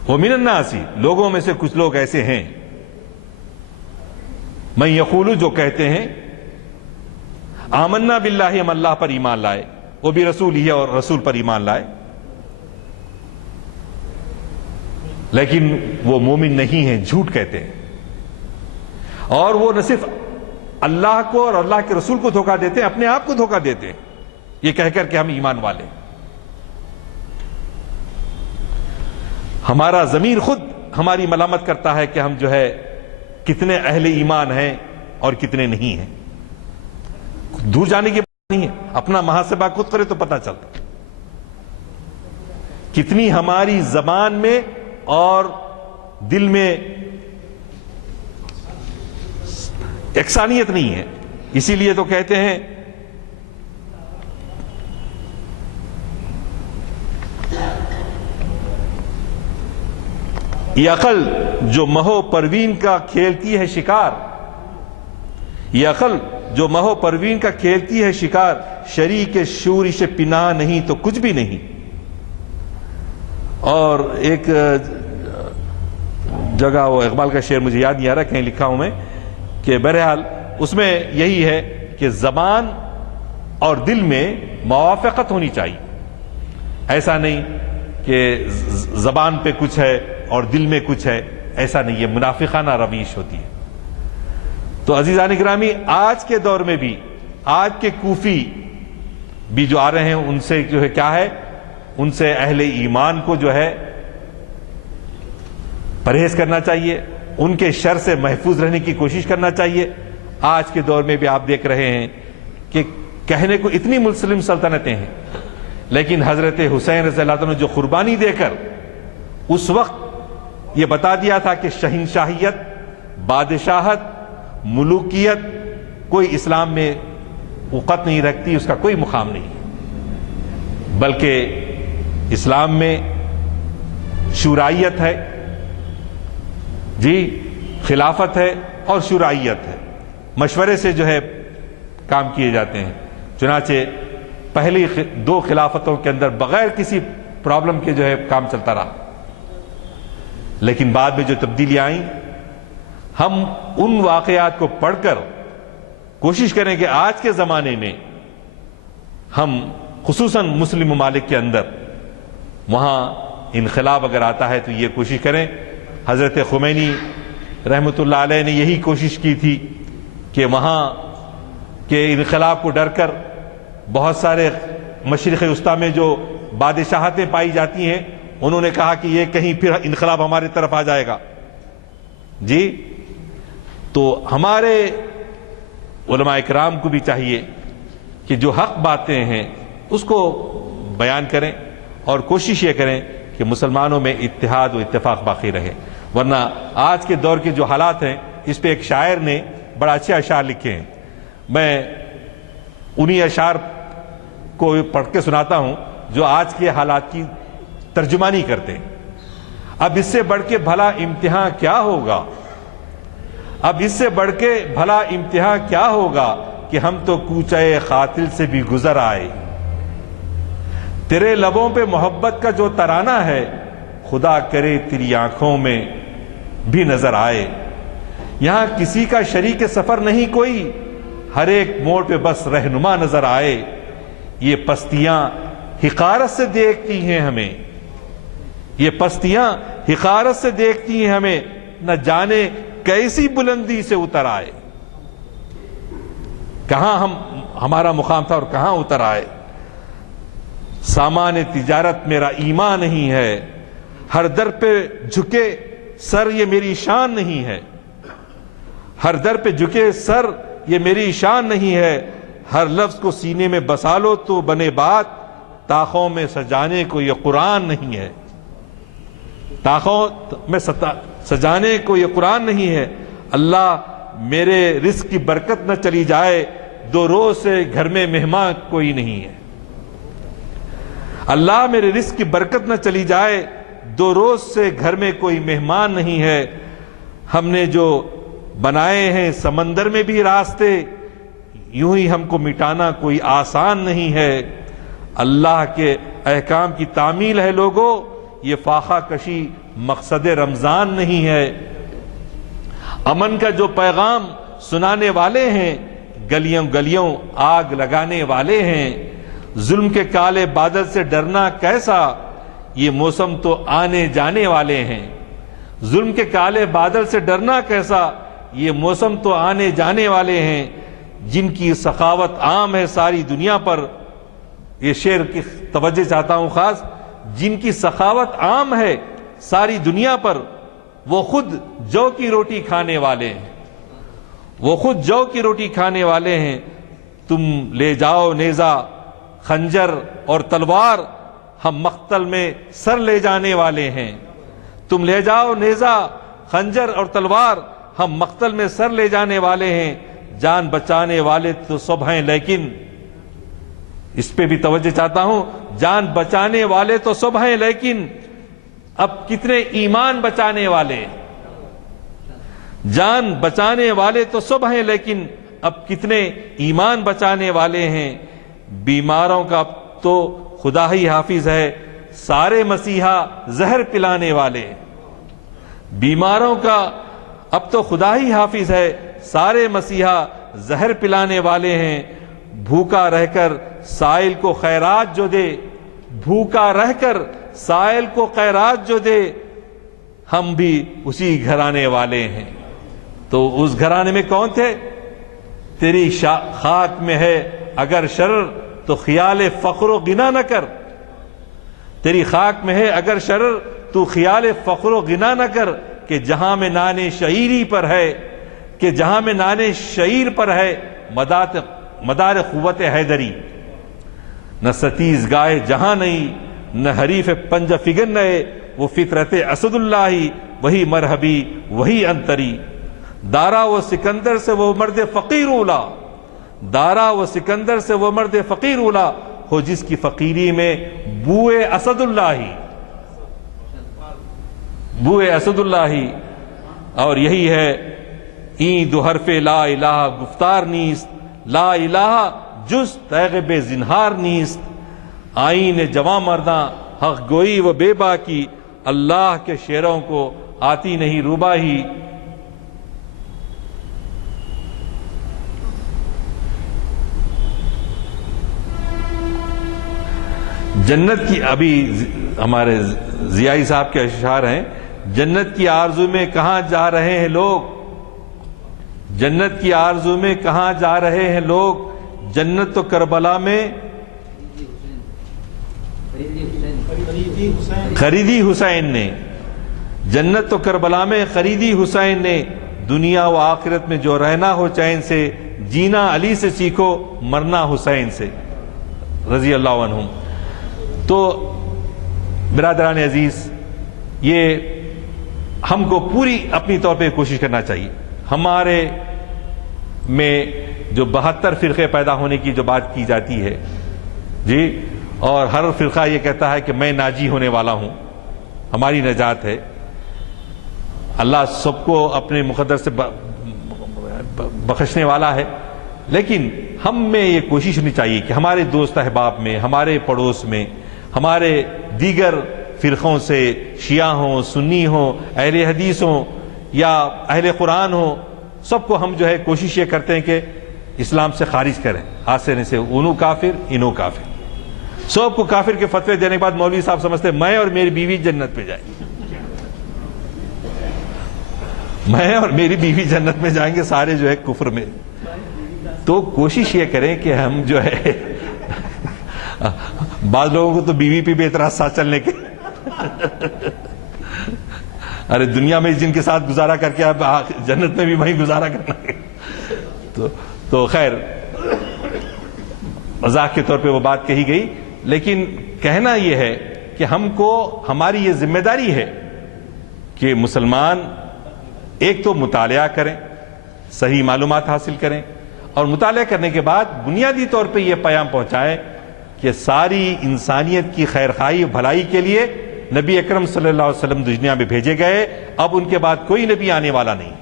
وَمِنَ النَّاسِ لوگوں میں سے کچھ لوگ ایسے ہیں، مَن يَقُولُ جو کہتے ہیں، آمنا باللہ ہم اللہ پر ایمان لائے، وہ بھی رسول ہی اور رسول پر ایمان لائے، لیکن وہ مومن نہیں ہیں، جھوٹ کہتے ہیں، اور وہ نہ صرف اللہ کو اور اللہ کے رسول کو دھوکہ دیتے ہیں، اپنے آپ کو دھوکہ دیتے ہیں یہ کہہ کر کہ ہم ایمان والے۔ ہمارا ضمیر خود ہماری ملامت کرتا ہے کہ ہم جو ہے کتنے اہل ایمان ہیں اور کتنے نہیں ہیں۔ دور جانے کی بات نہیں ہے، اپنا محاسبہ خود کرے تو پتہ چلتا کتنی ہماری زبان میں اور دل میں یکسانیت نہیں ہے۔ اسی لیے تو کہتے ہیں یہ عقل جو مہو پروین کا کھیلتی ہے شکار، یہ عقل جو مہو پروین کا کھیلتی ہے شکار، شریک شورش پناہ نہیں تو کچھ بھی نہیں۔ اور ایک جگہ وہ اقبال کا شعر مجھے یاد نہیں آ رہا، کہیں لکھا ہوں میں کہ بہرحال اس میں یہی ہے کہ زبان اور دل میں موافقت ہونی چاہیے، ایسا نہیں کہ زبان پہ کچھ ہے اور دل میں کچھ ہے، ایسا نہیں، یہ منافقانہ رویش ہوتی ہے۔ تو عزیزان گرامی، آج کے دور میں بھی آج کے کوفی بھی جو آ رہے ہیں، ان سے جو ہے کیا ہے، ان سے اہل ایمان کو جو ہے پرہیز کرنا چاہیے، ان کے شر سے محفوظ رہنے کی کوشش کرنا چاہیے۔ آج کے دور میں بھی آپ دیکھ رہے ہیں کہ کہنے کو اتنی مسلم سلطنتیں ہیں، لیکن حضرت حسین رضی اللہ عنہ جو قربانی دے کر اس وقت یہ بتا دیا تھا کہ شہنشاہیت، بادشاہت، ملوکیت کوئی اسلام میں وقت نہیں رکھتی، اس کا کوئی مقام نہیں، بلکہ اسلام میں شورائیت ہے، جی خلافت ہے اور شورائیت ہے، مشورے سے جو ہے کام کیے جاتے ہیں۔ چنانچہ پہلی دو خلافتوں کے اندر بغیر کسی پرابلم کے جو ہے کام چلتا رہا، لیکن بعد میں جو تبدیلیاں آئیں، ہم ان واقعات کو پڑھ کر کوشش کریں کہ آج کے زمانے میں ہم خصوصاً مسلم ممالک کے اندر وہاں انقلاب اگر آتا ہے تو یہ کوشش کریں۔ حضرت خمینی رحمۃ اللہ علیہ نے یہی کوشش کی تھی کہ وہاں کے انقلاب کو ڈر کر بہت سارے مشرق وسطیٰ میں جو بادشاہتیں پائی جاتی ہیں، انہوں نے کہا کہ یہ کہیں پھر انقلاب ہماری طرف آ جائے گا، جی تو ہمارے علماء کرام کو بھی چاہیے کہ جو حق باتیں ہیں اس کو بیان کریں اور کوشش یہ کریں کہ مسلمانوں میں اتحاد و اتفاق باقی رہے، ورنہ آج کے دور کے جو حالات ہیں اس پہ ایک شاعر نے بڑا اچھے اشعار لکھے ہیں، میں انہی اشعار کو پڑھ کے سناتا ہوں جو آج کے حالات کی ترجمانی کرتے ہیں۔ اب اس سے بڑھ کے بھلا امتحان کیا ہوگا، اب اس سے بڑھ کے بھلا امتحان کیا ہوگا کہ ہم تو کوچے قاتل سے بھی گزر آئے، تیرے لبوں پہ محبت کا جو ترانہ ہے خدا کرے تیری آنکھوں میں بھی نظر آئے، یہاں کسی کا شریک سفر نہیں کوئی، ہر ایک موڑ پہ بس رہنما نظر آئے۔ یہ پستیاں حقارت سے دیکھتی ہیں ہمیں، یہ پستیاں حقارت سے دیکھتی ہیں ہمیں، نہ جانے کیسی بلندی سے اتر آئے، کہاں ہمارا مقام تھا اور کہاں اتر آئے۔ سامان تجارت میرا ایمان نہیں ہے، ہر در پہ جھکے سر یہ میری شان نہیں ہے، ہر در پہ جھکے سر یہ میری شان نہیں ہے، ہر لفظ کو سینے میں بسا لو تو بنے بات، طاقوں میں سجانے کو یہ قرآن نہیں ہے، طاقوں میں سجانے کو یہ قرآن نہیں ہے۔ اللہ میرے رزق کی برکت نہ چلی جائے، 2 روز سے گھر میں مہمان کوئی نہیں ہے، اللہ میرے رزق کی برکت نہ چلی جائے، 2 روز سے گھر میں کوئی مہمان نہیں ہے۔ ہم نے جو بنائے ہیں سمندر میں بھی راستے، یوں ہی ہم کو مٹانا کوئی آسان نہیں ہے۔ اللہ کے احکام کی تعمیل ہے لوگوں، یہ فاقہ کشی مقصد رمضان نہیں ہے۔ امن کا جو پیغام سنانے والے ہیں، گلیوں گلیوں آگ لگانے والے ہیں۔ ظلم کے کالے بادل سے ڈرنا کیسا، یہ موسم تو آنے جانے والے ہیں۔ ظلم کے کالے بادل سے ڈرنا کیسا، یہ موسم تو آنے جانے والے ہیں۔ جن کی سخاوت عام ہے ساری دنیا پر، یہ شعر کی توجہ چاہتا ہوں خاص، جن کی سخاوت عام ہے ساری دنیا پر، وہ خود جو کی روٹی کھانے والے ہیں، وہ خود جو کی روٹی کھانے والے ہیں۔ تم لے جاؤ نیزہ خنجر اور تلوار، ہم مقتل میں سر لے جانے والے ہیں۔ تم لے جاؤ نیزہ خنجر اور تلوار، ہم مقتل میں سر لے جانے والے ہیں۔ جان بچانے والے تو سب ہیں لیکن، اس پہ بھی توجہ چاہتا ہوں، جان بچانے والے تو سب ہیں لیکن اب کتنے ایمان بچانے والے؟ جان بچانے والے تو سب ہیں لیکن اب کتنے ایمان بچانے والے ہیں۔ بیماروں کا تو خدا ہی حافظ ہے، سارے مسیحا زہر پلانے والے۔ بیماروں کا اب تو خدا ہی حافظ ہے، سارے مسیحا زہر پلانے والے ہیں۔ بھوکا رہ کر سائل کو خیرات جو دے، بھوکا رہ کر سائل کو خیرات جو دے، ہم بھی اسی گھرانے والے ہیں۔ تو اس گھرانے میں کون تھے؟ تیری خاک میں ہے اگر شرر تو خیال فقر و غنا نہ کر، تیری خاک میں ہے اگر شرر تو خیال فقر و غنا نہ کر، کہ جہاں میں نان شعیری پر ہے، کہ جہاں میں نان شعیر پر ہے مدار قوت حیدری۔ نہ ستیز گائے جہاں نہیں، نہ حریف پنج فگن نئے، وہ فطرت اسد اللہ وہی مرحبی وہی انتری۔ دارا و سکندر سے وہ مرد فقیر اولا، دارا و سکندر سے وہ مرد فقیر اولا، ہو جس کی فقیری میں بوئے اسد اللہ، بوئے اسد اللہ۔ اور یہی ہے این دو حرف لا الہ گفتار نیست، لا الہ جز تیغب زنہار نیست۔ آئین جوان مرداں حق گوئی و بے باکی، اللہ کے شعروں کو آتی نہیں روباہی۔ جنت کی، ابھی ہمارے ضیائی صاحب کے اشعار ہیں، جنت کی آرزو میں کہاں جا رہے ہیں لوگ، جنت کی آرزو میں کہاں جا رہے ہیں لوگ، جنت تو کربلا میں خریدی حسین نے، جنت تو کربلا میں خریدی حسین نے۔ دنیا و آخرت میں جو رہنا ہو چین سے، جینا علی سے سیکھو مرنا حسین سے، رضی اللہ عنہم۔ تو برادران عزیز، یہ ہم کو پوری اپنی طور پہ کوشش کرنا چاہیے۔ ہمارے میں جو 72 فرقے پیدا ہونے کی جو بات کی جاتی ہے جی، اور ہر فرقہ یہ کہتا ہے کہ میں ناجی ہونے والا ہوں، ہماری نجات ہے، اللہ سب کو اپنے مقدر سے بخشنے والا ہے، لیکن ہم میں یہ کوشش ہونی چاہیے کہ ہمارے دوست احباب میں، ہمارے پڑوس میں، ہمارے دیگر فرقوں سے، شیعہ ہوں، سنی ہوں، اہل حدیث ہوں یا اہل قرآن ہوں، سب کو ہم جو ہے کوشش یہ کرتے ہیں کہ اسلام سے خارج کریں، آسانی سے انو کافر انو کافر، سب کو کافر کے فتوے دینے کے بعد مولوی صاحب سمجھتے ہیں میں اور میری بیوی جنت میں جائیں گے، میں اور میری بیوی جنت میں جائیں گے، سارے جو ہے کفر میں۔ تو کوشش یہ کریں کہ ہم جو ہے بعض لوگوں کو تو بیوی پہ بھی اعتراض ساتھ چلنے کے ارے دنیا میں جن کے ساتھ گزارا کر کے اب جنت میں بھی وہیں گزارا کرنا ہے۔ تو خیر مذاق کے طور پہ وہ بات کہی گئی، لیکن کہنا یہ ہے کہ ہم کو ہماری یہ ذمہ داری ہے کہ مسلمان ایک تو مطالعہ کریں، صحیح معلومات حاصل کریں، اور مطالعہ کرنے کے بعد بنیادی طور پہ یہ پیام پہنچائیں کہ ساری انسانیت کی خیر خواہی بھلائی کے لیے نبی اکرم صلی اللہ علیہ وسلم دنیا میں بھیجے گئے، اب ان کے بعد کوئی نبی آنے والا نہیں،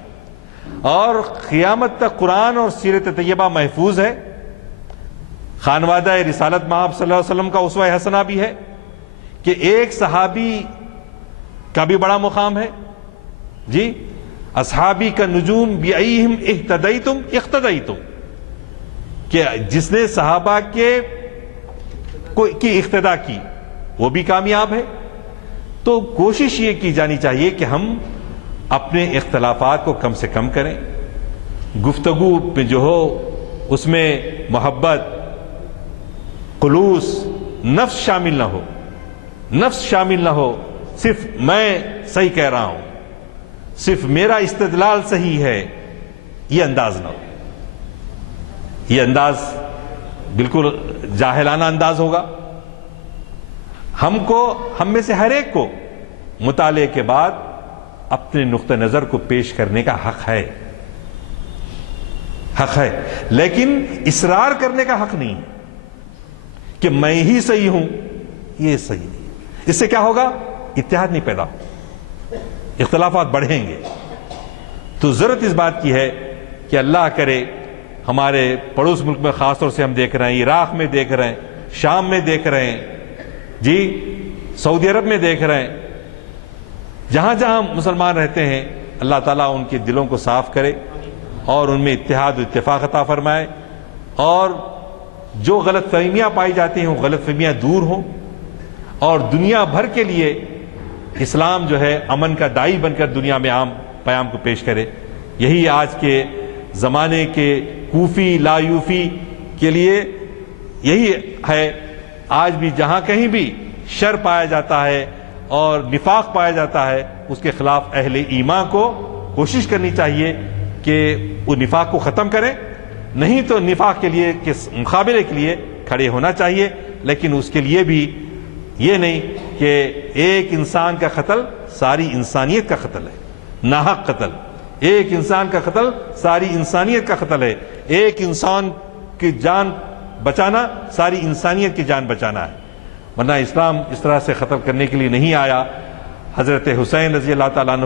اور قیامت تک قرآن اور سیرت طیبہ محفوظ ہے۔ خانوادہ رسالت محمد صلی اللہ علیہ وسلم کا اسوہ حسنہ بھی ہے کہ ایک صحابی کا بھی بڑا مقام ہے، جی اصحابی کا نجوم بیئیہم اہتدیتم اقتدیتم، کہ جس نے صحابہ کی اقتدا کی وہ بھی کامیاب ہے۔ تو کوشش یہ کی جانی چاہیے کہ ہم اپنے اختلافات کو کم سے کم کریں، گفتگو میں جو ہو اس میں محبت، خلوص، نفس شامل نہ ہو، نفس شامل نہ ہو، صرف میں صحیح کہہ رہا ہوں، صرف میرا استدلال صحیح ہے، یہ انداز نہ ہو، یہ انداز بالکل جاہلانہ انداز ہوگا۔ ہم میں سے ہر ایک کو مطالعے کے بعد اپنے نقطہ نظر کو پیش کرنے کا حق ہے، لیکن اصرار کرنے کا حق نہیں کہ میں ہی صحیح ہوں، یہ صحیح نہیں۔ اس سے کیا ہوگا؟ اتحاد نہیں پیدا ہو، اختلافات بڑھیں گے۔ تو ضرورت اس بات کی ہے کہ اللہ کرے ہمارے پڑوس ملک میں خاص طور سے ہم دیکھ رہے ہیں، عراق میں دیکھ رہے ہیں، شام میں دیکھ رہے ہیں، جی سعودی عرب میں دیکھ رہے ہیں، جہاں جہاں مسلمان رہتے ہیں اللہ تعالیٰ ان کے دلوں کو صاف کرے اور ان میں اتحاد و اتفاق عطا فرمائے، اور جو غلط فہمیاں پائی جاتی ہیں وہ غلط فہمیاں دور ہوں، اور دنیا بھر کے لیے اسلام جو ہے امن کا داعی بن کر دنیا میں عام پیام کو پیش کرے۔ یہی آج کے زمانے کے کوفی لایوفی کے لیے یہی ہے۔ آج بھی جہاں کہیں بھی شر پایا جاتا ہے اور نفاق پایا جاتا ہے، اس کے خلاف اہل ایمان کو کوشش کرنی چاہیے کہ وہ نفاق کو ختم کریں، نہیں تو نفاق کے لیے مقابلے کے لیے کھڑے ہونا چاہیے، لیکن اس کے لیے بھی یہ نہیں کہ ایک انسان کا قتل ساری انسانیت کا قتل ہے، ناحق قتل، ایک انسان کا قتل ساری انسانیت کا قتل ہے، ایک انسان کی جان بچانا ساری انسانیت کی جان بچانا ہے، ورنہ اسلام اس طرح سے قتل کرنے کے لیے نہیں آیا۔ حضرت حسین رضی اللہ تعالیٰ عنہ،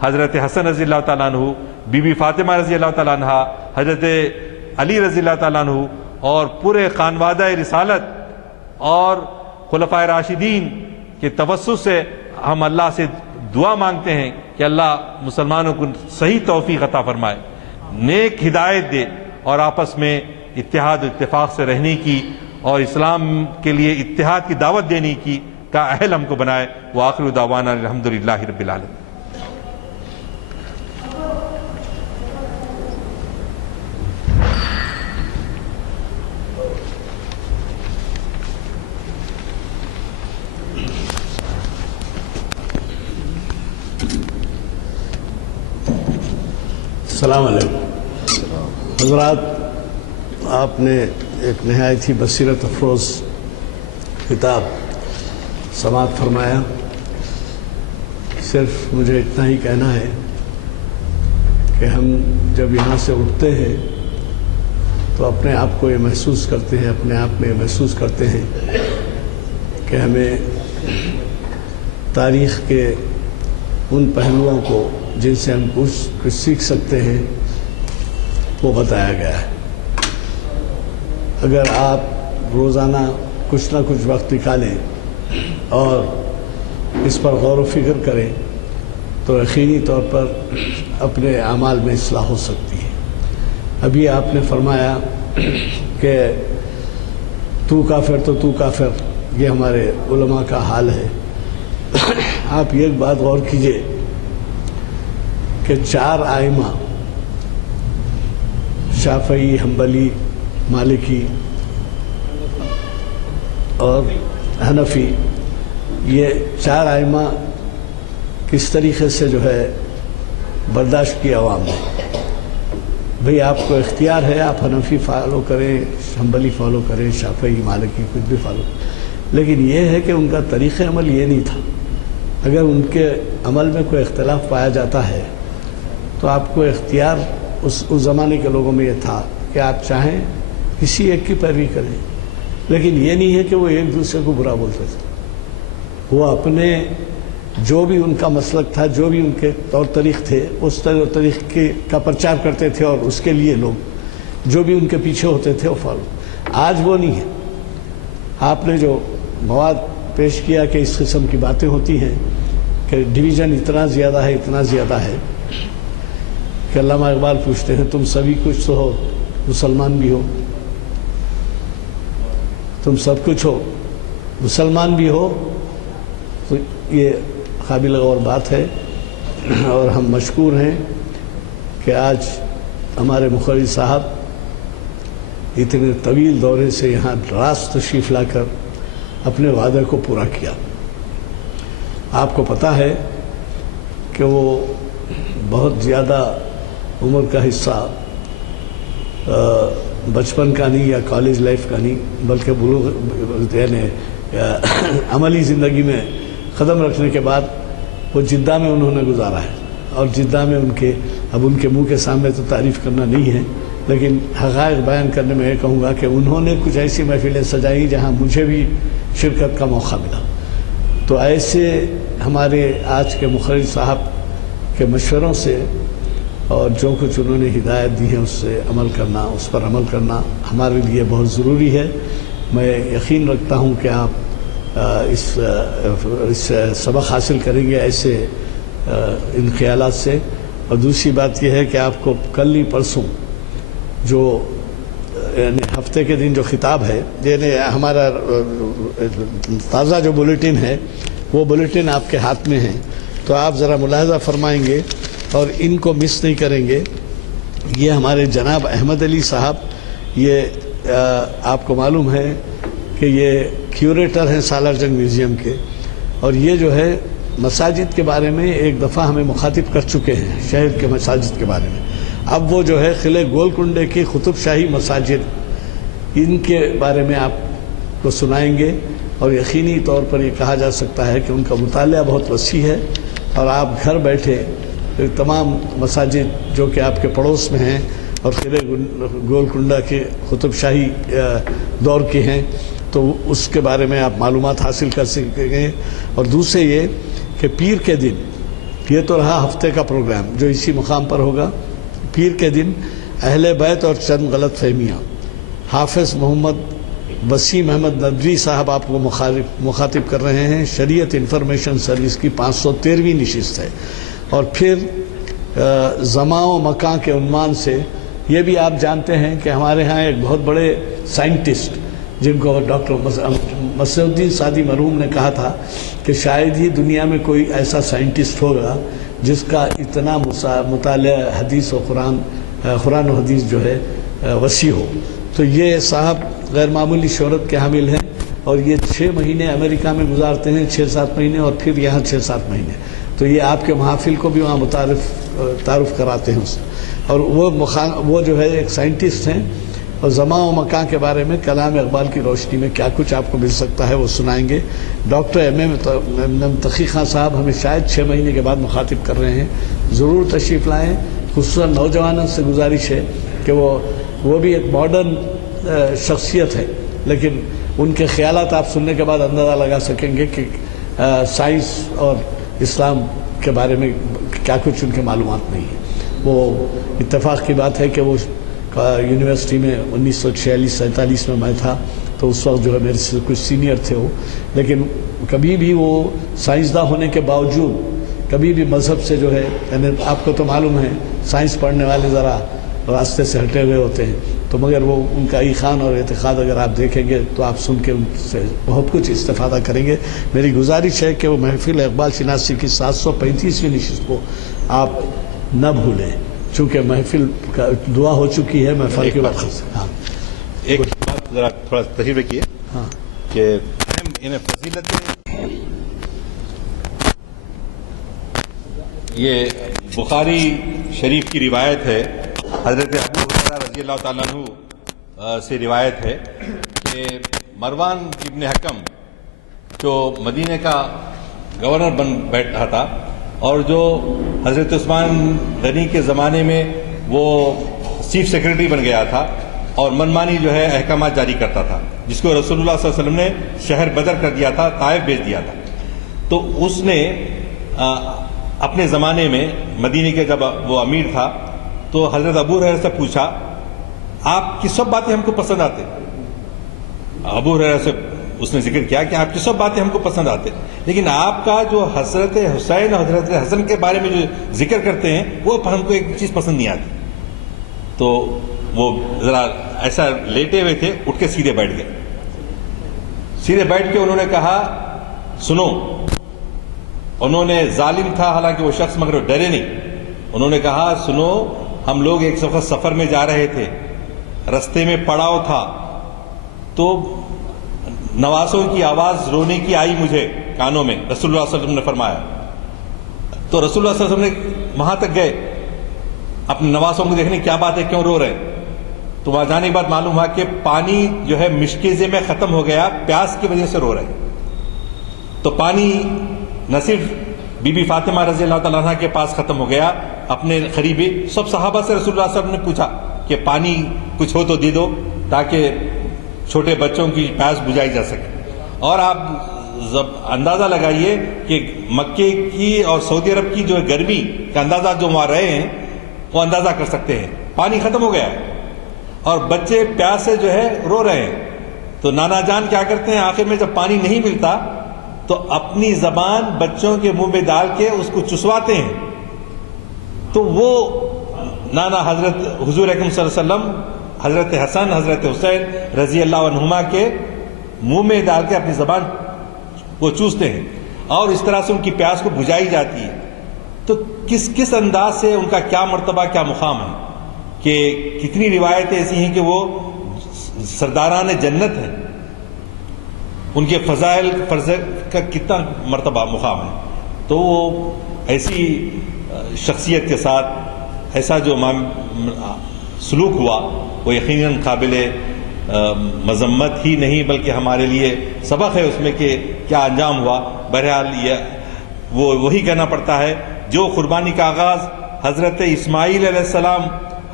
حضرت حسن رضی اللہ تعالیٰ عنہ، بی بی فاطمہ رضی اللہ تعالیٰ عنہ، حضرت علی رضی اللہ تعالیٰ عنہ، اور پورے خانوادہ رسالت اور خلفائے راشدین کے توسط سے ہم اللہ سے دعا مانگتے ہیں کہ اللہ مسلمانوں کو صحیح توفیق عطا فرمائے، نیک ہدایت دے، اور آپس میں اتحاد و اتفاق سے رہنے کی اور اسلام کے لیے اتحاد کی دعوت دینے کی کا اہل ہم کو بنائے۔ وآخر دعوانا الحمدللہ رب العالمین۔ السلام علیکم حضرات، آپ نے ایک نہایت ہی بصیرت افروز کتاب سماعت فرمایا۔ صرف مجھے اتنا ہی کہنا ہے کہ ہم جب یہاں سے اٹھتے ہیں تو اپنے آپ کو یہ محسوس کرتے ہیں، اپنے آپ میں محسوس کرتے ہیں کہ ہمیں تاریخ کے ان پہلوؤں کو جن سے ہم کچھ سیکھ سکتے ہیں وہ بتایا گیا ہے۔ اگر آپ روزانہ کچھ نہ کچھ وقت نکالیں اور اس پر غور و فکر کریں تو یقینی طور پر اپنے اعمال میں اصلاح ہو سکتی ہے۔ ابھی آپ نے فرمایا کہ تو کافر تو تو کافر، یہ ہمارے علماء کا حال ہے۔ آپ ایک بات غور کیجئے کہ 4 ائمہ شافعی، حنبلی، مالکی اور حنفی، یہ 4 ائمہ کس طریقے سے جو ہے برداشت کی عوام نے۔ بھئی آپ کو اختیار ہے، آپ حنفی فالو کریں، حنبلی فالو کریں، شافعی، مالکی، کچھ بھی فالو کریں، لیکن یہ ہے کہ ان کا طریقہ عمل یہ نہیں تھا۔ اگر ان کے عمل میں کوئی اختلاف پایا جاتا ہے تو آپ کو اختیار اس زمانے کے لوگوں میں یہ تھا کہ آپ چاہیں کسی ایک کی پیروی کریں، لیکن یہ نہیں ہے کہ وہ ایک دوسرے کو برا بولتے تھے۔ وہ اپنے جو بھی ان کا مسلک تھا، جو بھی ان کے طور طریق تھے، اس طریقے کا پرچار کرتے تھے، اور اس کے لیے لوگ جو بھی ان کے پیچھے ہوتے تھے وہ فالو۔ آج وہ نہیں ہے۔ آپ نے جو مواد پیش کیا کہ اس قسم کی باتیں ہوتی ہیں کہ ڈویژن اتنا زیادہ ہے، اتنا زیادہ ہے کہ علامہ اقبال پوچھتے ہیں تم سبھی کچھ تو ہو، مسلمان بھی ہو، تم سب کچھ ہو، مسلمان بھی ہو، تو یہ قابل غور بات ہے۔ اور ہم مشکور ہیں کہ آج ہمارے مقرری صاحب اتنے طویل دورے سے یہاں راست تشریف لا کر اپنے وعدے کو پورا کیا۔ آپ کو پتہ ہے کہ وہ بہت زیادہ عمر کا حصہ بچپن کا نہیں یا کالج لائف کا نہیں، بلکہ بلوغ یعنی عملی زندگی میں قدم رکھنے کے بعد وہ جدہ میں انہوں نے گزارا ہے۔ اور جدہ میں اب ان کے منہ کے سامنے تو تعریف کرنا نہیں ہے، لیکن حقائق بیان کرنے میں یہ کہوں گا کہ انہوں نے کچھ ایسی محفلیں سجائیں جہاں مجھے بھی شرکت کا موقع ملا۔ تو ایسے ہمارے آج کے مقرری صاحب کے مشوروں سے اور جو کچھ انہوں نے ہدایت دی ہے اس سے عمل کرنا، اس پر عمل کرنا ہمارے لیے بہت ضروری ہے۔ میں یقین رکھتا ہوں کہ آپ اس سبق حاصل کریں گے ایسے ان خیالات سے۔ اور دوسری بات یہ ہے کہ آپ کو کل ہی پرسوں جو یعنی ہفتے کے دن جو خطاب ہے، یعنی ہمارا تازہ جو بلیٹن ہے وہ بلیٹن آپ کے ہاتھ میں ہے، تو آپ ذرا ملاحظہ فرمائیں گے اور ان کو مس نہیں کریں گے۔ یہ ہمارے جناب احمد علی صاحب، یہ آپ کو معلوم ہے کہ یہ کیوریٹر ہیں سالار جنگ میوزیم کے، اور یہ جو ہے مساجد کے بارے میں ایک دفعہ ہمیں مخاطب کر چکے ہیں، شہر کے مساجد کے بارے میں۔ اب وہ جو ہے قلعہ گولکنڈے کی قطب شاہی مساجد، ان کے بارے میں آپ کو سنائیں گے، اور یقینی طور پر یہ کہا جا سکتا ہے کہ ان کا مطالعہ بہت وسیع ہے، اور آپ گھر بیٹھے تمام مساجد جو کہ آپ کے پڑوس میں ہیں اور قلعہ گولکنڈہ کے قطب شاہی دور کے ہیں، تو اس کے بارے میں آپ معلومات حاصل کر سکیں گے۔ اور دوسرے یہ کہ پیر کے دن، یہ تو رہا ہفتے کا پروگرام جو اسی مقام پر ہوگا، پیر کے دن اہل بیت اور چند غلط فہمیاں، حافظ محمد وسیم احمد ندوی صاحب آپ کو مخاطب کر رہے ہیں۔ شریعت انفارمیشن سروس کی 513ویں نشست ہے، اور پھر زمان و مکان کے عنوان سے یہ بھی آپ جانتے ہیں کہ ہمارے ہاں ایک بہت بڑے سائنٹسٹ جن کو ڈاکٹر مسعود الدین سعدی مرحوم نے کہا تھا کہ شاید ہی دنیا میں کوئی ایسا سائنٹسٹ ہوگا جس کا اتنا مطالعہ حدیث و قرآن و حدیث جو ہے وسیع ہو۔ تو یہ صاحب غیر معمولی شہرت کے حامل ہیں، اور یہ 6 مہینے امریکہ میں گزارتے ہیں، 6-7 مہینے، اور پھر یہاں 6-7 مہینے۔ تو یہ آپ کے محافل کو بھی وہاں تعارف کراتے ہیں اس، اور وہ جو ہے ایک سائنٹسٹ ہیں، اور زمان و مکان کے بارے میں کلام اقبال کی روشنی میں کیا کچھ آپ کو مل سکتا ہے وہ سنائیں گے۔ ڈاکٹر ایم تقی خان صاحب ہمیں شاید 6 مہینے کے بعد مخاطب کر رہے ہیں، ضرور تشریف لائیں۔ خصوصاً نوجوانوں سے گزارش ہے کہ وہ بھی ایک ماڈرن شخصیت ہے، لیکن ان کے خیالات آپ سننے کے بعد اندازہ لگا سکیں گے کہ سائنس اور اسلام کے بارے میں کیا کچھ ان کے معلومات نہیں ہیں۔ وہ اتفاق کی بات ہے کہ وہ یونیورسٹی میں 1946-47 میں میں تھا، تو اس وقت جو ہے میرے سے کچھ سینئر تھے وہ، لیکن کبھی بھی وہ سائنسداں ہونے کے باوجود کبھی بھی مذہب سے جو ہے، یعنی آپ کو تو معلوم ہے سائنس پڑھنے والے ذرا راستے سے ہٹے ہوئے ہوتے ہیں، تو مگر وہ ان کا ایقان اور اعتقاد اگر آپ دیکھیں گے تو آپ سن کے ان سے بہت کچھ استفادہ کریں گے۔ میری گزارش ہے کہ وہ محفل اقبال شناسی کی 735ویں نشست کو آپ نہ بھولیں، چونکہ محفل کا دعا ہو چکی ہے محفل کے وقت سے۔ ہاں ایک بات ذرا تھوڑا تشریح رکھیے ہاں کہ انہیں فضیلت یہ بخاری شریف کی روایت ہے، حضرت ابو ہریرہ رضی اللہ تعالیٰ عنہ سے روایت ہے کہ مروان ابن حکم جو مدینہ کا گورنر بن بیٹھا تھا اور جو حضرت عثمان غنی کے زمانے میں وہ چیف سیکرٹری بن گیا تھا اور منمانی جو ہے احکامات جاری کرتا تھا، جس کو رسول اللہ صلی اللہ علیہ وسلم نے شہر بدر کر دیا تھا، طائف بھیج دیا تھا، تو اس نے اپنے زمانے میں مدینہ کے جب وہ امیر تھا تو حضرت ابو ہریرہ سے پوچھا آپ کی سب باتیں ہم کو پسند آتے۔ ابو ہریرہ سے اس نے ذکر کیا کہ آپ کی سب باتیں ہم کو پسند آتے، لیکن آپ کا جو حضرت حسین اور حضرت حسن کے بارے میں جو ذکر کرتے ہیں وہ ہم کو ایک چیز پسند نہیں آتی۔ تو وہ ذرا ایسا لیٹے ہوئے تھے، اٹھ کے سیدھے بیٹھ گئے، سیدھے بیٹھ کے انہوں نے کہا سنو، انہوں نے ظالم تھا حالانکہ وہ شخص مگر ڈرے نہیں، انہوں نے کہا سنو، ہم لوگ ایک سفر میں جا رہے تھے، رستے میں پڑاؤ تھا تو نواسوں کی آواز رونے کی آئی مجھے کانوں میں، رسول اللہ صلی اللہ علیہ وسلم نے فرمایا، تو رسول اللہ صلی اللہ علیہ وسلم نے وہاں تک گئے اپنے نواسوں کو دیکھنے کیا بات ہے، کیوں رو رہے، تو وہاں جانے کے بعد معلوم ہوا کہ پانی جو ہے مشکیزے میں ختم ہو گیا، پیاس کی وجہ سے رو رہے، تو پانی نہ صرف بی بی فاطمہ رضی اللہ تعالیٰ عنہ کے پاس ختم ہو گیا، اپنے قریبی سب صحابہ سے رسول اللہ صلی اللہ علیہ وسلم نے پوچھا کہ پانی کچھ ہو تو دے دو تاکہ چھوٹے بچوں کی پیاس بجھائی جا سکے۔ اور آپ اندازہ لگائیے کہ مکے کی اور سعودی عرب کی جو گرمی کا اندازہ جو وہاں رہے ہیں وہ اندازہ کر سکتے ہیں، پانی ختم ہو گیا ہے اور بچے پیاس سے جو ہے رو رہے ہیں، تو نانا جان کیا کرتے ہیں آخر میں جب پانی نہیں ملتا تو اپنی زبان بچوں کے منہ میں ڈال کے اس کو چسواتے ہیں، تو وہ نانا حضرت حضور اکرم صلی اللہ علیہ وسلم حضرت حسن حضرت حسین رضی اللہ عنہما کے منہ میں ڈال کے اپنی زبان وہ چوستے ہیں اور اس طرح سے ان کی پیاس کو بجھائی جاتی ہے۔ تو کس انداز سے ان کا کیا مرتبہ کیا مقام ہے کہ کتنی روایتیں ایسی ہیں کہ وہ سرداران جنت ہیں، ان کے فضائل کا کتنا مرتبہ مقام ہے، تو وہ ایسی شخصیت کے ساتھ ایسا جو سلوک ہوا وہ یقیناً قابل مذمت ہی نہیں بلکہ ہمارے لیے سبق ہے اس میں کہ کیا انجام ہوا۔ بہرحال یہ وہی کہنا پڑتا ہے جو قربانی کا آغاز حضرت اسماعیل علیہ السلام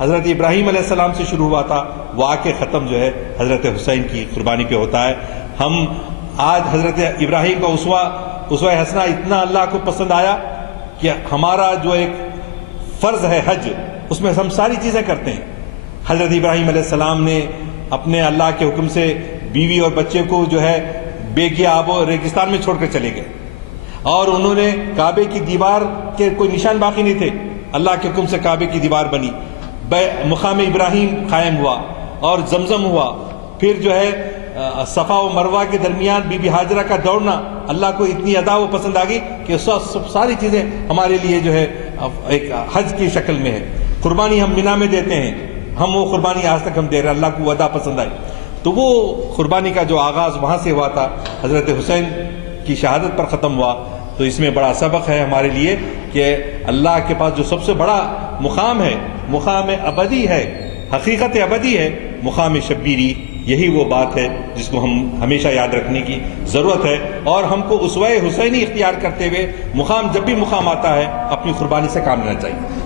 حضرت ابراہیم علیہ السلام سے شروع ہوا تھا وہ آ کے ختم جو ہے حضرت حسین کی قربانی پہ ہوتا ہے۔ ہم آج حضرت ابراہیم کا اسوہ حسنہ اتنا اللہ کو پسند آیا کہ ہمارا جو ایک فرض ہے حج، اس میں ہم ساری چیزیں کرتے ہیں۔ حضرت ابراہیم علیہ السلام نے اپنے اللہ کے حکم سے بیوی اور بچے کو جو ہے بے گیا آب و ریگستان میں چھوڑ کر چلے گئے اور انہوں نے کعبے کی دیوار کے کوئی نشان باقی نہیں تھے، اللہ کے حکم سے کعبے کی دیوار بنی، مقام ابراہیم قائم ہوا اور زمزم ہوا، پھر جو ہے صفا و مروہ کے درمیان بی بی ہاجرہ کا دوڑنا اللہ کو اتنی ادا و پسند آ گئی کہ ساری چیزیں ہمارے لیے جو ہے ایک حج کی شکل میں ہے۔ قربانی ہم مینا میں دیتے ہیں، ہم وہ قربانی آج تک ہم دے رہے ہیں، اللہ کو وہ ادا پسند آئی، تو وہ قربانی کا جو آغاز وہاں سے ہوا تھا حضرت حسین کی شہادت پر ختم ہوا، تو اس میں بڑا سبق ہے ہمارے لیے کہ اللہ کے پاس جو سب سے بڑا مقام ہے، مقام ابدی ہے، حقیقت ابدی ہے، مقام شبیری، یہی وہ بات ہے جس کو ہم ہمیشہ یاد رکھنے کی ضرورت ہے، اور ہم کو اسوہ حسینی اختیار کرتے ہوئے مقام جب بھی مقام آتا ہے اپنی قربانی سے کام لینا چاہیے۔